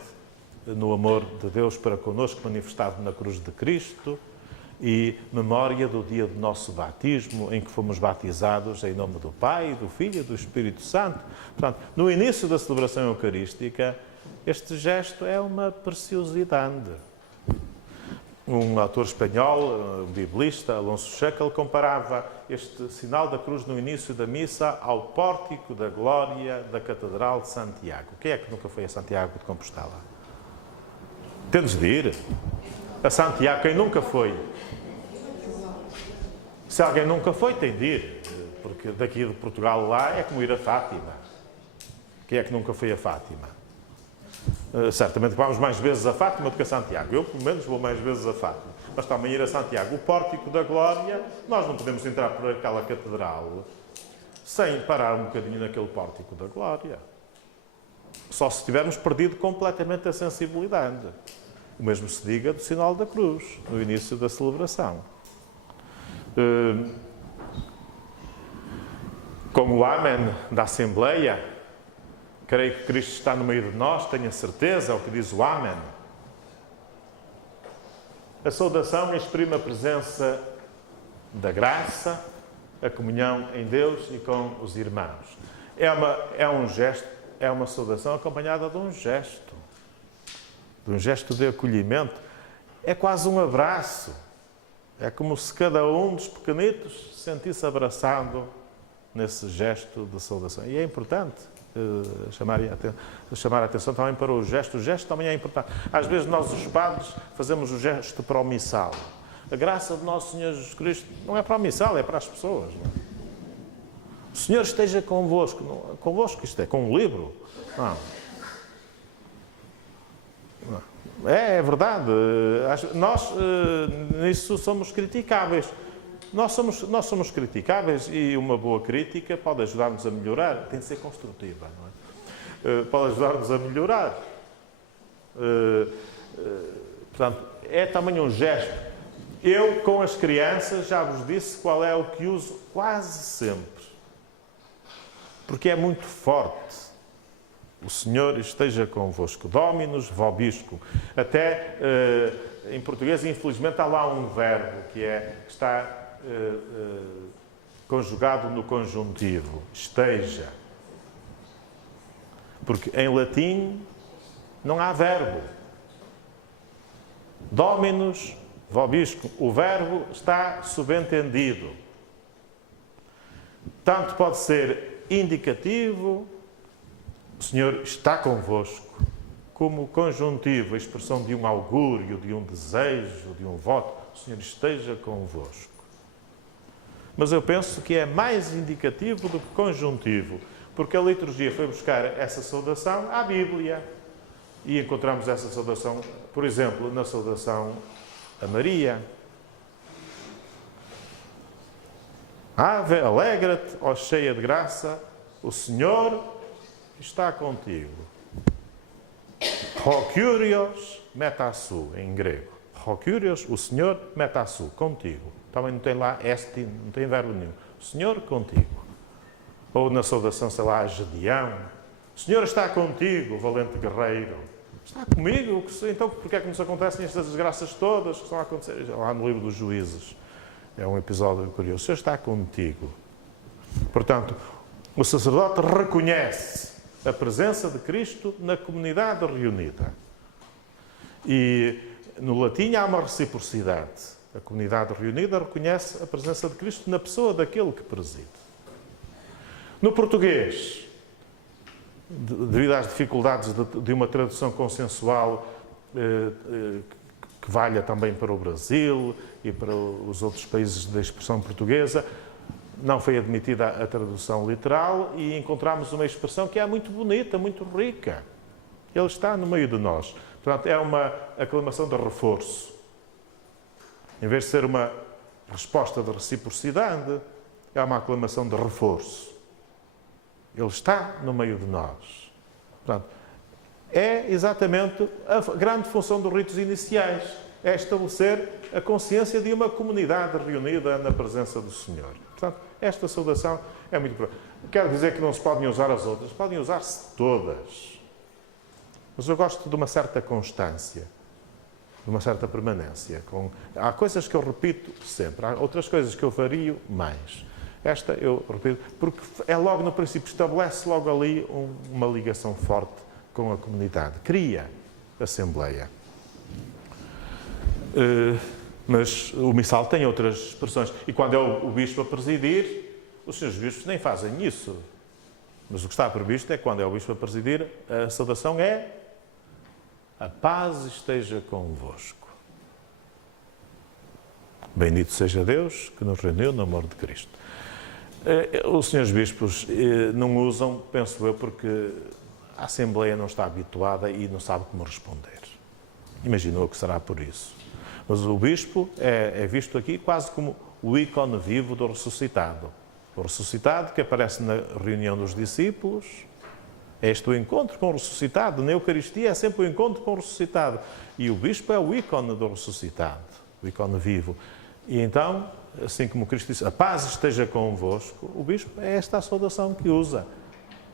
no amor de Deus para connosco, manifestado na cruz de Cristo, e memória do dia do nosso batismo, em que fomos batizados em nome do Pai, do Filho e do Espírito Santo. Portanto, no início da celebração eucarística, este gesto é uma preciosidade. um autor espanhol, um biblista, Alonso Checa, ele comparava este sinal da cruz no início da missa ao pórtico da glória da Catedral de Santiago. Quem é que nunca foi a Santiago de Compostela? Temos de ir. A Santiago, quem nunca foi? Se alguém nunca foi, tem de ir. Porque daqui de Portugal lá é como ir a Fátima. Quem é que nunca foi a Fátima? Certamente vamos mais vezes a Fátima do que a Santiago. Eu, pelo menos, vou mais vezes a Fátima. Mas também ir a Santiago. O pórtico da glória, nós não podemos entrar por aquela catedral sem parar um bocadinho naquele pórtico da glória. Só se tivermos perdido completamente a sensibilidade. O mesmo se diga do sinal da cruz, no início da celebração. Com o Amém da Assembleia, creio que Cristo está no meio de nós, tenho a certeza, é o que diz o Amém. A saudação exprime a presença da graça, a comunhão em Deus e com os irmãos. É um gesto, é uma saudação acompanhada de um gesto de acolhimento. É quase um abraço. É como se cada um dos pequenitos se sentisse abraçado nesse gesto de saudação. E é importante chamar a atenção também para o gesto. O gesto também é importante. Às vezes nós, os padres, fazemos o gesto para o missal. A graça de nosso Senhor Jesus Cristo não é para o missal, é para as pessoas. Não? O Senhor esteja convosco. Não, convosco, isto é, com um livro. Não. É verdade. Nós, nisso, somos criticáveis. Nós somos criticáveis e uma boa crítica pode ajudar-nos a melhorar. Tem de ser construtiva, não é? Pode ajudar-nos a melhorar. Portanto, é também um gesto. Eu, com as crianças, já vos disse qual é o que uso quase sempre. Porque é muito forte. O Senhor esteja convosco. Dominus vobiscum. Até em português, infelizmente, há lá um verbo que está conjugado no conjuntivo. Esteja. Porque em latim não há verbo. Dominus vobiscum. O verbo está subentendido. Tanto pode ser indicativo, o Senhor está convosco, como conjuntivo, a expressão de um augúrio, de um desejo, de um voto, o Senhor esteja convosco. Mas eu penso que é mais indicativo do que conjuntivo, porque a liturgia foi buscar essa saudação à Bíblia. E encontramos essa saudação, por exemplo, na saudação a Maria. Ave, alegra-te, ó cheia de graça, o Senhor está contigo. Ho Kyrios metasu, em grego. Ho Kyrios, o Senhor metasu, contigo. Também não tem lá este, não tem verbo nenhum. O Senhor contigo. Ou na saudação, sei lá, a Gedeão. O Senhor está contigo, valente guerreiro. Está comigo? Então, porque é que nos acontecem estas desgraças todas que estão a acontecer? Lá no livro dos Juízes. É um episódio curioso. O Senhor está contigo. Portanto, o sacerdote reconhece a presença de Cristo na comunidade reunida. E no latim há uma reciprocidade. A comunidade reunida reconhece a presença de Cristo na pessoa daquele que preside. No português, devido às dificuldades de uma tradução consensual que valha também para o Brasil e para os outros países da expressão portuguesa, não foi admitida a tradução literal e encontramos uma expressão que é muito bonita, muito rica. Ele está no meio de nós. Portanto, é uma aclamação de reforço. Em vez de ser uma resposta de reciprocidade, é uma aclamação de reforço. Ele está no meio de nós. Portanto, é exatamente a grande função dos ritos iniciais. É estabelecer a consciência de uma comunidade reunida na presença do Senhor. Portanto, esta saudação é muito boa. Quero dizer que não se podem usar as outras, podem usar-se todas. Mas eu gosto de uma certa constância, de uma certa permanência. Há coisas que eu repito sempre, há outras coisas que eu vario mais. Esta eu repito, porque é logo no princípio, estabelece logo ali uma ligação forte com a comunidade. Cria Assembleia. Mas o missal tem outras expressões. E quando é o bispo a presidir, os senhores bispos nem fazem isso. Mas o que está previsto é que quando é o bispo a presidir, a saudação é: a paz esteja convosco. Bendito seja Deus que nos reuniu no amor de Cristo. Os senhores bispos não usam, penso eu, porque a Assembleia não está habituada e não sabe como responder. Imagino que será por isso. Mas o bispo é visto aqui quase como o ícone vivo do ressuscitado. O ressuscitado que aparece na reunião dos discípulos, é este o encontro com o ressuscitado. Na Eucaristia é sempre o encontro com o ressuscitado. E o bispo é o ícone do ressuscitado, o ícone vivo. E então, assim como Cristo disse, a paz esteja convosco, o bispo é esta a saudação que usa,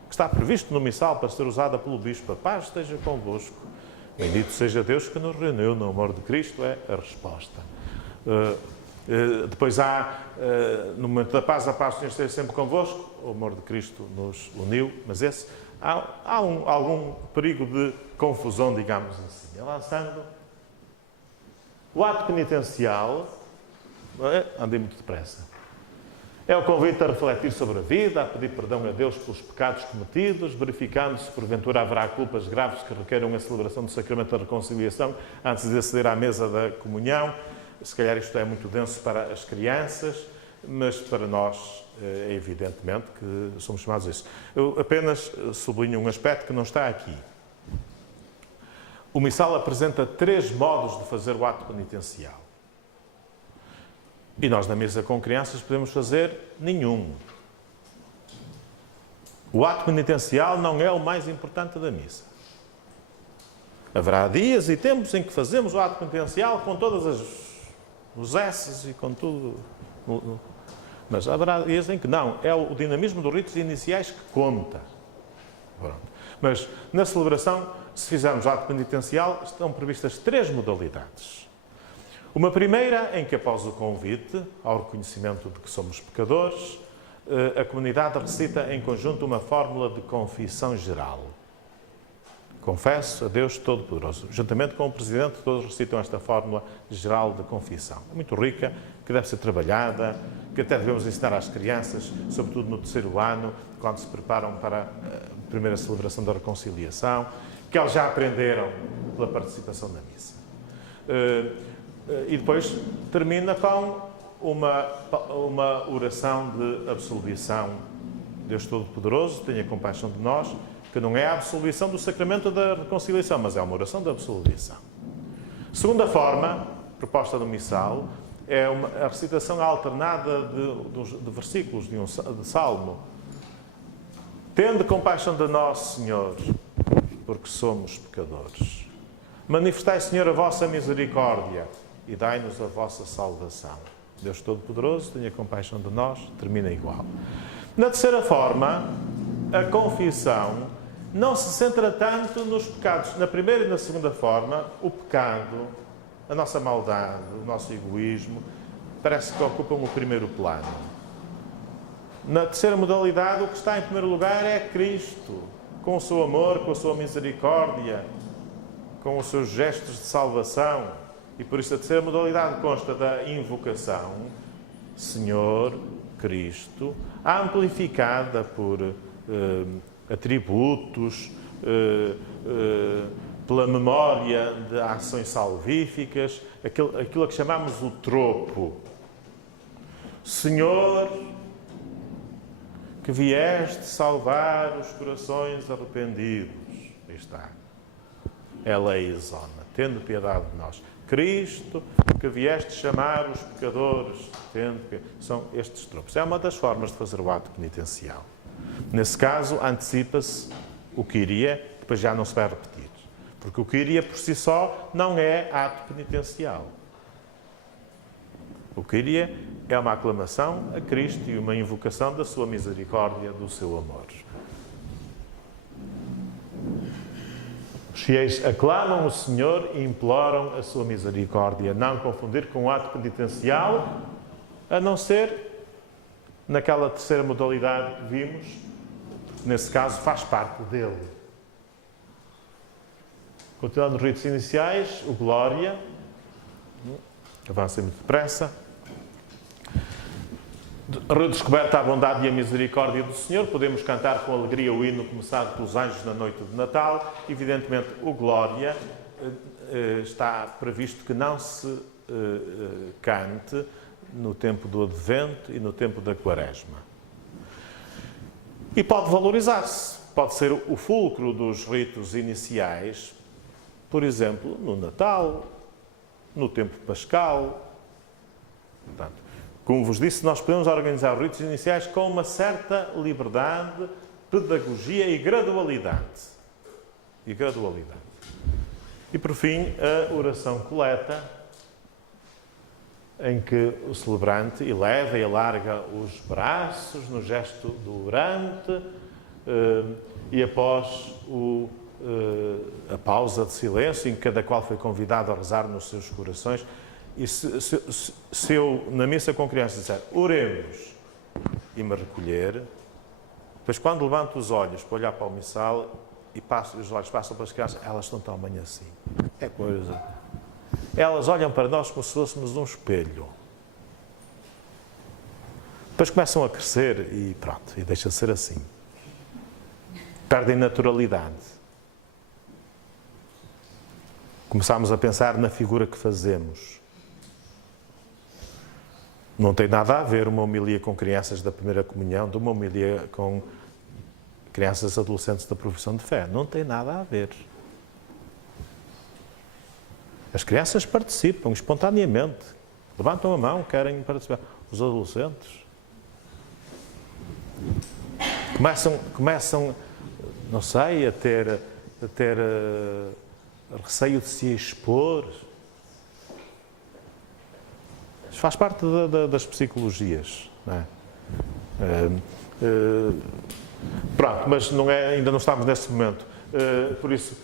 que está previsto no missal para ser usada pelo bispo. A paz esteja convosco. Bendito seja Deus que nos reuniu no amor de Cristo, é a resposta. Depois há, no momento da paz, a paz do Senhor esteja sempre convosco, o amor de Cristo nos uniu, mas há algum perigo de confusão, digamos assim. Avançando, o ato penitencial, andei muito depressa, é o convite a refletir sobre a vida, a pedir perdão a Deus pelos pecados cometidos, verificando se porventura haverá culpas graves que requeram a celebração do sacramento da reconciliação antes de aceder à mesa da comunhão. Se calhar isto é muito denso para as crianças, mas para nós é evidentemente que somos chamados a isso. Eu apenas sublinho um aspecto que não está aqui. O missal apresenta 3 modos de fazer o ato penitencial. E nós, na mesa com crianças, podemos fazer nenhum. O ato penitencial não é o mais importante da missa. Haverá dias e tempos em que fazemos o ato penitencial com todos os S's e com tudo. Mas haverá dias em que não. É o dinamismo dos ritos iniciais que conta. Pronto. Mas na celebração, se fizermos o ato penitencial, estão previstas 3 modalidades. Uma primeira, em que após o convite ao reconhecimento de que somos pecadores, a comunidade recita em conjunto uma fórmula de confissão geral. Confesso a Deus Todo-Poderoso. Juntamente com o Presidente, todos recitam esta fórmula geral de confissão. É muito rica, que deve ser trabalhada, que até devemos ensinar às crianças, sobretudo no 3º ano, quando se preparam para a primeira celebração da reconciliação, que elas já aprenderam pela participação na missa. E depois termina com uma oração de absolvição. Deus Todo-Poderoso, tenha compaixão de nós, que não é a absolvição do sacramento da reconciliação, mas é uma oração de absolvição. Segunda forma, proposta no missal, é a recitação alternada de versículos de Salmo. Tende compaixão de nós, Senhor, porque somos pecadores. Manifestai, Senhor, a vossa misericórdia e dai-nos a vossa salvação. Deus Todo-Poderoso, tenha compaixão de nós, termina igual. Na terceira forma, a confissão não se centra tanto nos pecados. Na primeira e na segunda forma, o pecado, a nossa maldade, o nosso egoísmo, parece que ocupam o primeiro plano. Na terceira modalidade, o que está em primeiro lugar é Cristo, com o seu amor, com a sua misericórdia, com os seus gestos de salvação. E por isso a terceira modalidade consta da invocação, Senhor, Cristo, amplificada por atributos, pela memória de ações salvíficas, aquilo a que chamamos o tropo. Senhor, que vieste salvar os corações arrependidos. Aí está. Eleison, tendo piedade de nós. Cristo, que vieste chamar os pecadores, são estes tropos. É uma das formas de fazer o ato penitencial. Nesse caso, antecipa-se o Kyrie, depois já não se vai repetir. Porque o Kyrie, por si só, não é ato penitencial. O Kyrie é uma aclamação a Cristo e uma invocação da sua misericórdia, do seu amor. Os fiéis aclamam o Senhor e imploram a sua misericórdia. Não confundir com o ato penitencial, a não ser naquela terceira modalidade que vimos, nesse caso faz parte dele. Continuando os ritos iniciais, o Glória, Avancem muito depressa. Redescoberta a bondade e a misericórdia do Senhor, podemos cantar com alegria o hino começado pelos anjos na noite de Natal. Evidentemente, o Glória está previsto que não se cante no tempo do Advento e no tempo da Quaresma. E pode valorizar-se, pode ser o fulcro dos ritos iniciais, por exemplo, no Natal, no tempo pascal. Portanto, como vos disse, nós podemos organizar os ritos iniciais com uma certa liberdade, pedagogia e gradualidade. E por fim, a oração coleta, em que o celebrante eleva e alarga os braços no gesto do orante e após a pausa de silêncio, em que cada qual foi convidado a rezar nos seus corações. E se eu, na missa com crianças, disser oremos e me recolher, depois quando levanto os olhos para olhar para o missal e os olhos passam para as crianças, elas estão tamanho assim. É coisa. Elas olham para nós como se fôssemos um espelho. Depois começam a crescer e pronto, e deixa de ser assim. Perdem naturalidade. Começamos a pensar na figura que fazemos. Não tem nada a ver uma homilia com crianças da primeira comunhão de uma homilia com crianças adolescentes da profissão de fé. Não tem nada a ver. As crianças participam espontaneamente. Levantam a mão, querem participar. Os adolescentes começam, não sei, a ter receio de se expor. Isso faz parte das psicologias, não é? Pronto, mas ainda não estamos nesse momento. Por isso,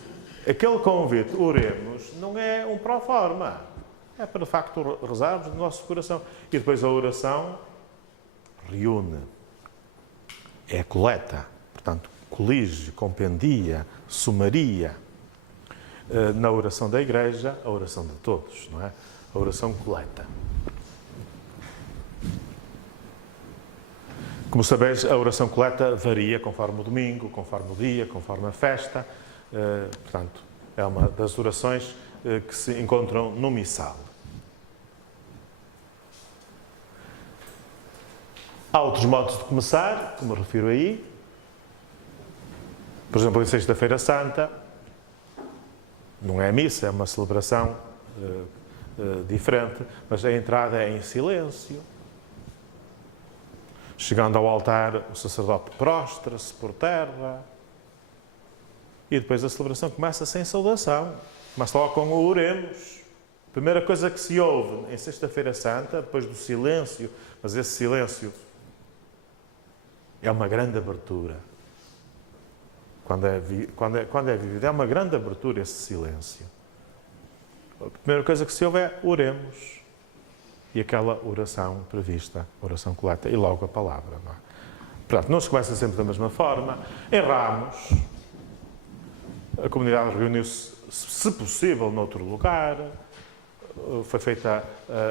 aquele convite, oremos, não é um pró forma. É para, de facto, rezarmos no nosso coração. E depois a oração reúne. É coleta. Portanto, colige, compendia, sumaria. Na oração da Igreja, a oração de todos, não é? A oração coleta. Como sabeis, a oração coleta varia conforme o domingo, conforme o dia, conforme a festa. Portanto, é uma das orações que se encontram no missal. Há outros modos de começar, como refiro aí. Por exemplo, em Sexta-feira Santa, não é missa, é uma celebração diferente, mas a entrada é em silêncio. Chegando ao altar, o sacerdote prostra-se por terra e depois a celebração começa sem saudação. Começa logo com o oremos. A primeira coisa que se ouve em Sexta-feira Santa, depois do silêncio, mas esse silêncio é uma grande abertura. Quando é vivido, é uma grande abertura esse silêncio. A primeira coisa que se ouve é oremos. E aquela oração prevista, oração coleta, e logo a palavra. Não é? Portanto, não se começa sempre da mesma forma. Em Ramos, a comunidade reuniu-se, se possível, noutro lugar. Foi feita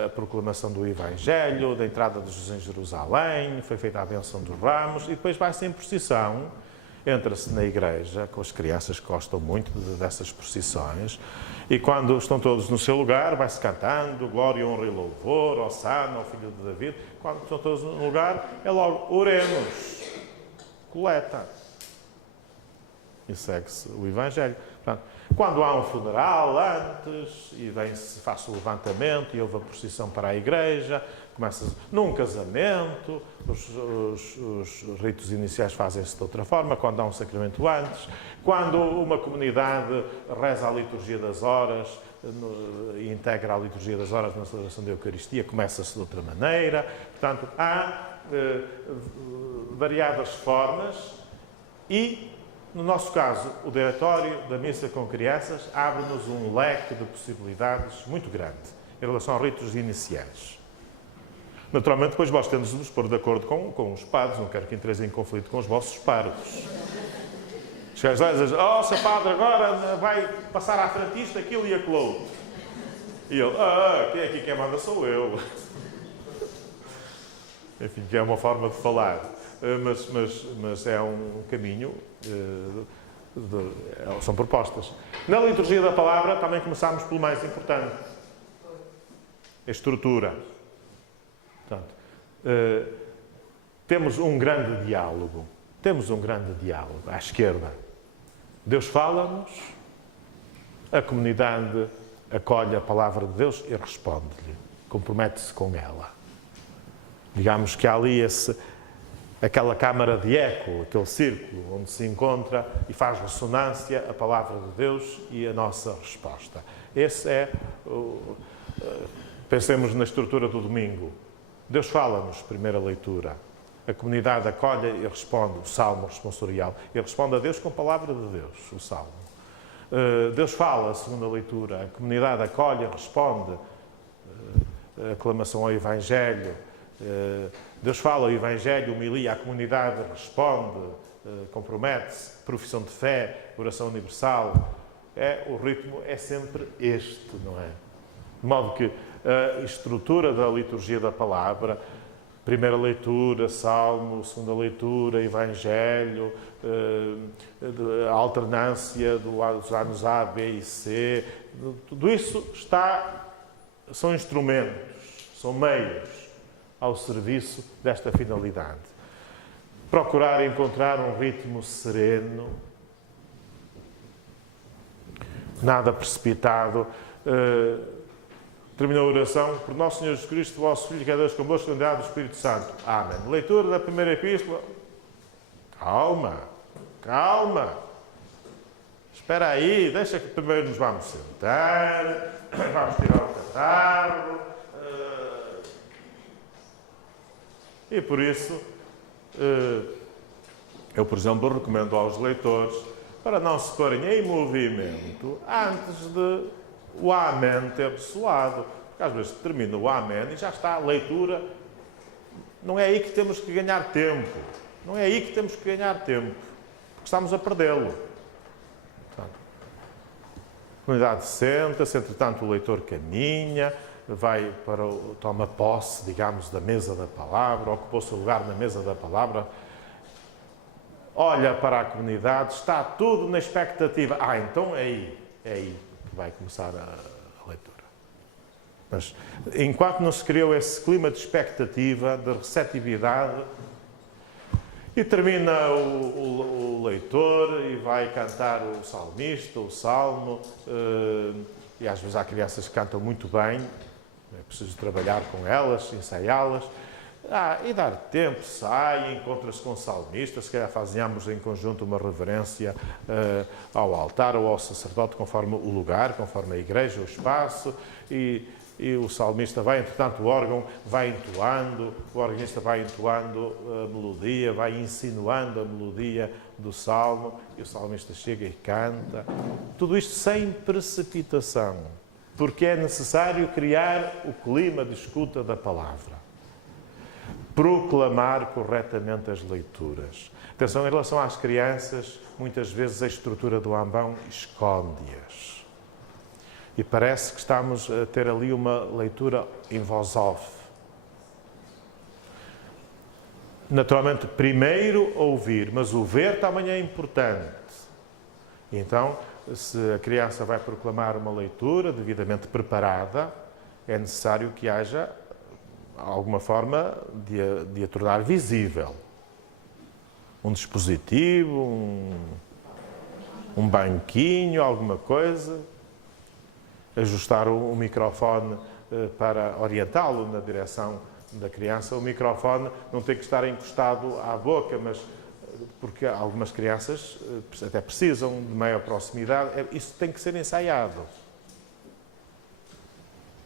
a proclamação do Evangelho, da entrada de Jesus em Jerusalém, foi feita a benção dos ramos, e depois vai-se em procissão. Entra-se na igreja, com as crianças que gostam muito dessas procissões, e quando estão todos no seu lugar, vai-se cantando glória, honra e louvor, Hosanna, ao Filho de David. Quando estão todos no lugar, é logo oremos, coleta. E segue-se o Evangelho. Portanto, quando há um funeral antes, e vem-se, faz o levantamento, e houve a procissão para a igreja, começa num casamento, os ritos iniciais fazem-se de outra forma, quando há um sacramento antes, quando uma comunidade reza a liturgia das horas e integra a liturgia das horas na celebração da Eucaristia, começa-se de outra maneira. Portanto, há variadas formas e, no nosso caso, o diretório da missa com crianças abre-nos um leque de possibilidades muito grande em relação aos ritos iniciais. Naturalmente, depois vós tendes de vos pôr de acordo com os padres, não quero que entreis em conflito com os vossos párocos. Chegáis lá e dizes, Sr. Padre, agora vai passar à frente isto, aquilo e aquilo outro. E ele, quem é aqui quem manda sou eu. Enfim, que é uma forma de falar. Mas é um caminho, são propostas. Na liturgia da palavra também começámos pelo mais importante. A estrutura. Portanto, temos um grande diálogo. Temos um grande diálogo à esquerda. Deus fala-nos, a comunidade acolhe a palavra de Deus e responde-lhe. Compromete-se com ela. Digamos que há ali aquela câmara de eco, aquele círculo onde se encontra e faz ressonância a palavra de Deus e a nossa resposta. Esse é, pensemos na estrutura do domingo. Deus fala-nos, primeira leitura. A comunidade acolhe e responde, o salmo responsorial. E responde a Deus com a palavra de Deus, o salmo. Deus fala, segunda leitura. A comunidade acolhe e responde. A aclamação ao Evangelho. Deus fala o Evangelho, homilia, a comunidade responde, compromete-se, profissão de fé, oração universal. O ritmo é sempre este, não é? De modo que a estrutura da liturgia da palavra, primeira leitura, salmo, segunda leitura, Evangelho, a alternância dos anos A, B e C, tudo isso são instrumentos, são meios ao serviço desta finalidade. Procurar encontrar um ritmo sereno, nada precipitado. Terminou a oração. Por nosso Senhor Jesus Cristo, vosso Filho, que é Deus convosco, unidade do Espírito Santo. Amém. Leitura da primeira epístola. Calma. Espera aí, deixa que primeiro nos vamos sentar, vamos tirar o catarro. E por isso, eu, por exemplo, recomendo aos leitores para não se porem em movimento antes de o amém ter soado. Porque às vezes termina o amém e já está a leitura. Não é aí que temos que ganhar tempo. Porque estamos a perdê-lo. A comunidade senta-se, entretanto o leitor caminha, vai toma posse, digamos, da mesa da palavra, ocupa o seu lugar na mesa da palavra, olha para a comunidade, está tudo na expectativa. Então é aí que vai começar a leitura. Mas enquanto não se criou esse clima de expectativa, de receptividade, e termina o leitor e vai cantar o salmista, o salmo, e às vezes há crianças que cantam muito bem, é preciso trabalhar com elas, ensaiá-las, e dar tempo, sai, encontra-se com o salmista, se calhar fazíamos em conjunto uma reverência ao altar ou ao sacerdote, conforme o lugar, conforme a igreja, o espaço, e o salmista vai, entretanto o órgão vai entoando, o organista vai entoando a melodia, vai insinuando a melodia do salmo, e o salmista chega e canta. Tudo isto sem precipitação, porque é necessário criar o clima de escuta da palavra. Proclamar corretamente as leituras. Atenção, em relação às crianças, muitas vezes a estrutura do ambão esconde-as. E parece que estamos a ter ali uma leitura em voz off. Naturalmente, primeiro ouvir, mas o ver também é importante. E então, se a criança vai proclamar uma leitura devidamente preparada, é necessário que haja alguma forma de a tornar visível. Um dispositivo, um banquinho, alguma coisa. Ajustar o microfone para orientá-lo na direção da criança. O microfone não tem que estar encostado à boca, mas porque algumas crianças até precisam de maior proximidade. Isso tem que ser ensaiado.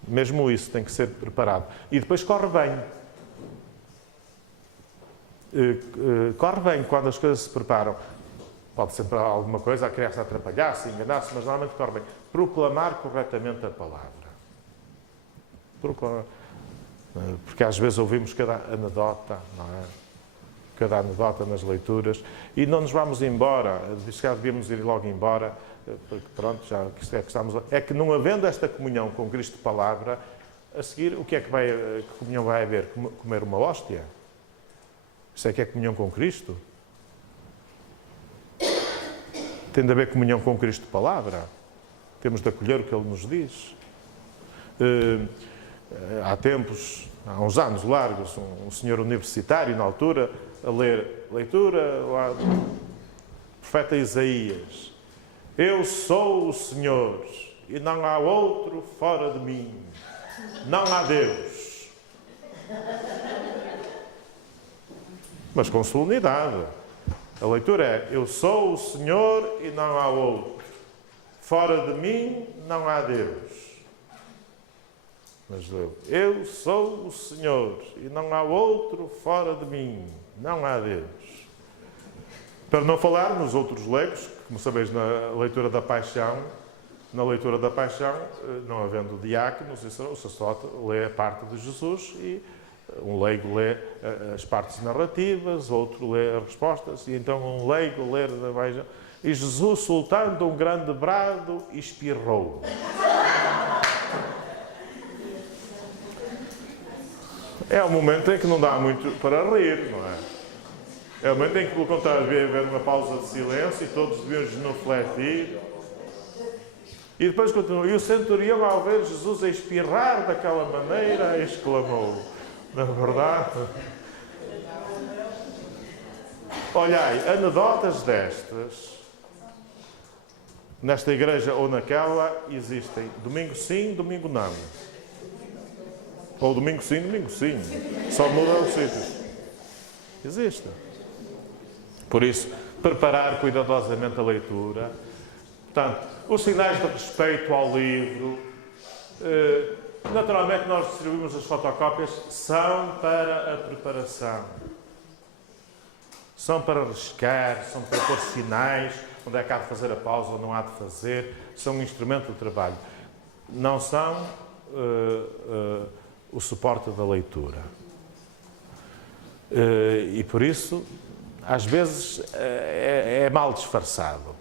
Mesmo isso tem que ser preparado. E depois corre bem. Corre bem quando as coisas se preparam. Pode ser para alguma coisa, a criança atrapalhar-se, enganar-se, mas normalmente corre bem. Proclamar corretamente a palavra. Porque às vezes ouvimos cada anedota, não é? Cada anedota nas leituras, e não nos vamos embora. Se calhar devíamos ir logo embora, porque pronto, já que estamos é que não havendo esta comunhão com Cristo Palavra, a seguir, o que é que comunhão vai haver? Comer uma hóstia? Isso é que é comunhão com Cristo? Tem de haver comunhão com Cristo Palavra. Temos de acolher o que Ele nos diz. Há uns anos largos, um senhor universitário, na altura, a ler leitura lá do profeta Isaías. Eu sou o Senhor e não há outro fora de mim. Não há Deus. Mas com solenidade. A leitura é: eu sou o Senhor e não há outro. Fora de mim não há Deus. Mas eu sou o Senhor e não há outro fora de mim. Não há Deus. Para não falar nos outros leigos, como sabeis, na leitura da Paixão, não havendo diáconos, o sacerdote lê a parte de Jesus e um leigo lê as partes narrativas, outro lê as respostas, e então um leigo lê a Paixão. E Jesus, soltando um grande brado, espirrou. É um momento em que não dá muito para rir, não é? É o momento em que, pelo contrário, devia haver uma pausa de silêncio e todos deviam genufletir. E depois continua. E o centurião, ao ver Jesus a espirrar daquela maneira, exclamou: na verdade, olhai, anedotas destas, nesta igreja ou naquela, existem. Domingo sim, domingo não. Ou domingo sim, só muda o sítio. Existe. Por isso, preparar cuidadosamente a leitura. Portanto, os sinais de respeito ao livro. Naturalmente, nós distribuímos as fotocópias, são para a preparação. São para riscar, são para pôr sinais, onde é que há de fazer a pausa ou não há de fazer. São um instrumento de trabalho. Não são o suporte da leitura. E por isso, às vezes, é mal disfarçado.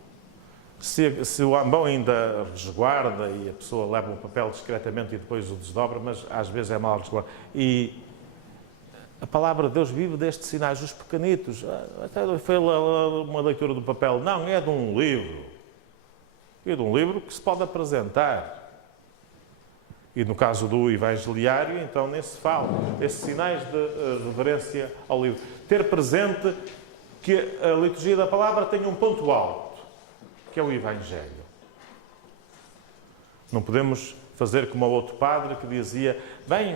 Se o ambão ainda resguarda e a pessoa leva um papel discretamente e depois o desdobra, mas às vezes é mal resguardado. E a palavra de Deus vive destes sinais, os pequenitos. Até foi uma leitura do papel. Não, é de um livro. É de um livro que se pode apresentar. E no caso do evangeliário, então, nem se fala. Esses sinais de reverência ao livro. Ter presente que a liturgia da palavra tem um ponto alto, que é o Evangelho. Não podemos fazer como o outro padre que dizia: bem,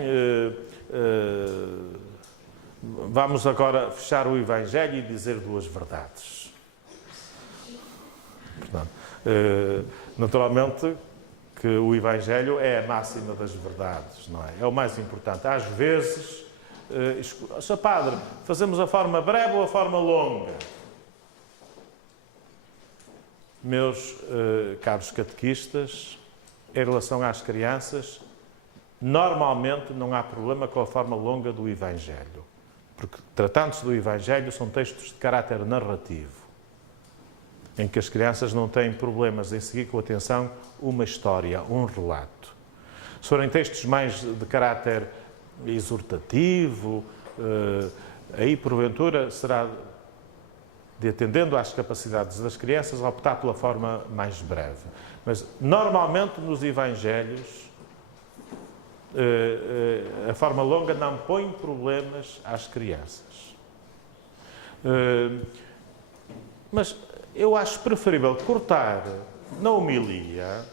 vamos agora fechar o Evangelho e dizer duas verdades. Portanto, naturalmente que o Evangelho é a máxima das verdades, não é? É o mais importante. Às vezes, Sr. Padre, fazemos a forma breve ou a forma longa? Meus caros catequistas, em relação às crianças, normalmente não há problema com a forma longa do Evangelho, porque, tratando-se do Evangelho, são textos de caráter narrativo, em que as crianças não têm problemas em seguir com atenção uma história, um relato. Se forem textos mais de caráter exortativo, aí, porventura, será de, atendendo às capacidades das crianças, optar pela forma mais breve. Mas, normalmente, nos Evangelhos, a forma longa não põe problemas às crianças. Mas eu acho preferível cortar na homilia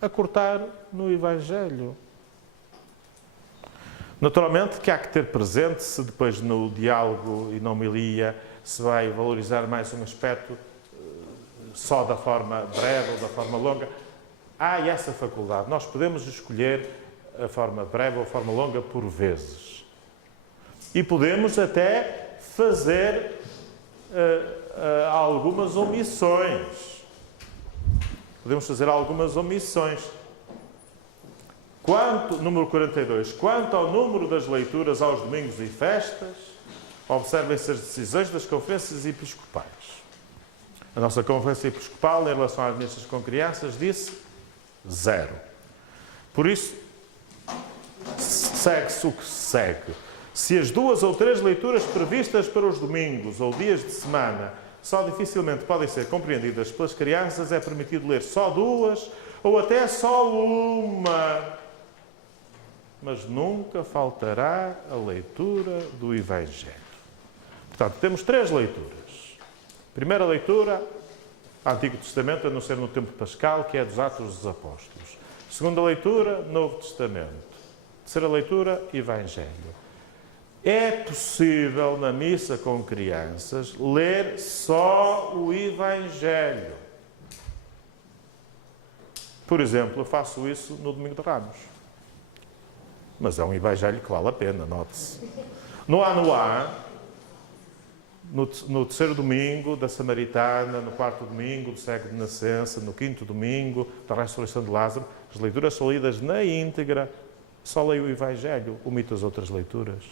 a cortar no Evangelho. Naturalmente que há que ter presente, se depois no diálogo e na homilia se vai valorizar mais um aspecto só da forma breve ou da forma longa, há essa faculdade. Nós podemos escolher a forma breve ou a forma longa por vezes. E podemos até fazer algumas omissões. Podemos fazer algumas omissões. Número 42. Quanto ao número das leituras aos domingos e festas, observem-se as decisões das conferências episcopais. A nossa Conferência Episcopal, em relação às missas com crianças, disse 0. Por isso, segue-se o que se segue. Se as 2 ou 3 leituras previstas para os domingos ou dias de semana só dificilmente podem ser compreendidas pelas crianças, é permitido ler só 2 ou até só 1. Mas nunca faltará a leitura do Evangelho. Portanto, temos 3 leituras. Primeira leitura, Antigo Testamento, a não ser no tempo pascal, que é dos Atos dos Apóstolos. Segunda leitura, Novo Testamento. Terceira leitura, Evangelho. É possível, na missa com crianças, ler só o Evangelho. Por exemplo, eu faço isso no Domingo de Ramos. Mas é um Evangelho que vale a pena, note-se. No terceiro domingo da Samaritana, no 4º domingo do século de nascença, no 5º domingo da ressurreição de Lázaro, as leituras são lidas na íntegra. Só leio o Evangelho, omito as outras leituras.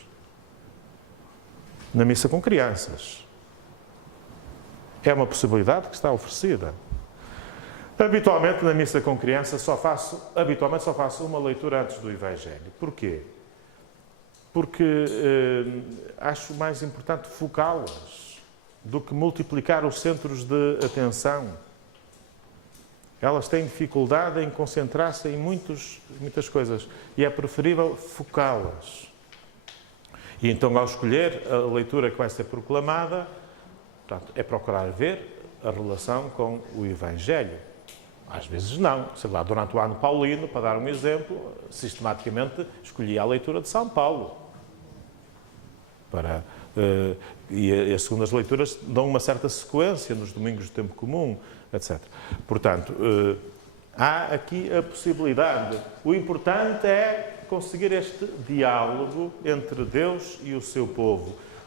Na missa com crianças. É uma possibilidade que está oferecida. Habitualmente, na missa com crianças, só faço uma leitura antes do Evangelho. Porquê? Porque acho mais importante focá-las do que multiplicar os centros de atenção. Elas têm dificuldade em concentrar-se em muitas coisas e é preferível focá-las. E então, ao escolher a leitura que vai ser proclamada, portanto, é procurar ver a relação com o Evangelho. Às vezes não. Sei lá, durante o ano paulino, para dar um exemplo, sistematicamente escolhi a leitura de São Paulo. E as segundas leituras dão uma certa sequência nos domingos do tempo comum, etc. Portanto, há aqui a possibilidade. O importante é conseguir este diálogo entre Deus e o seu povo.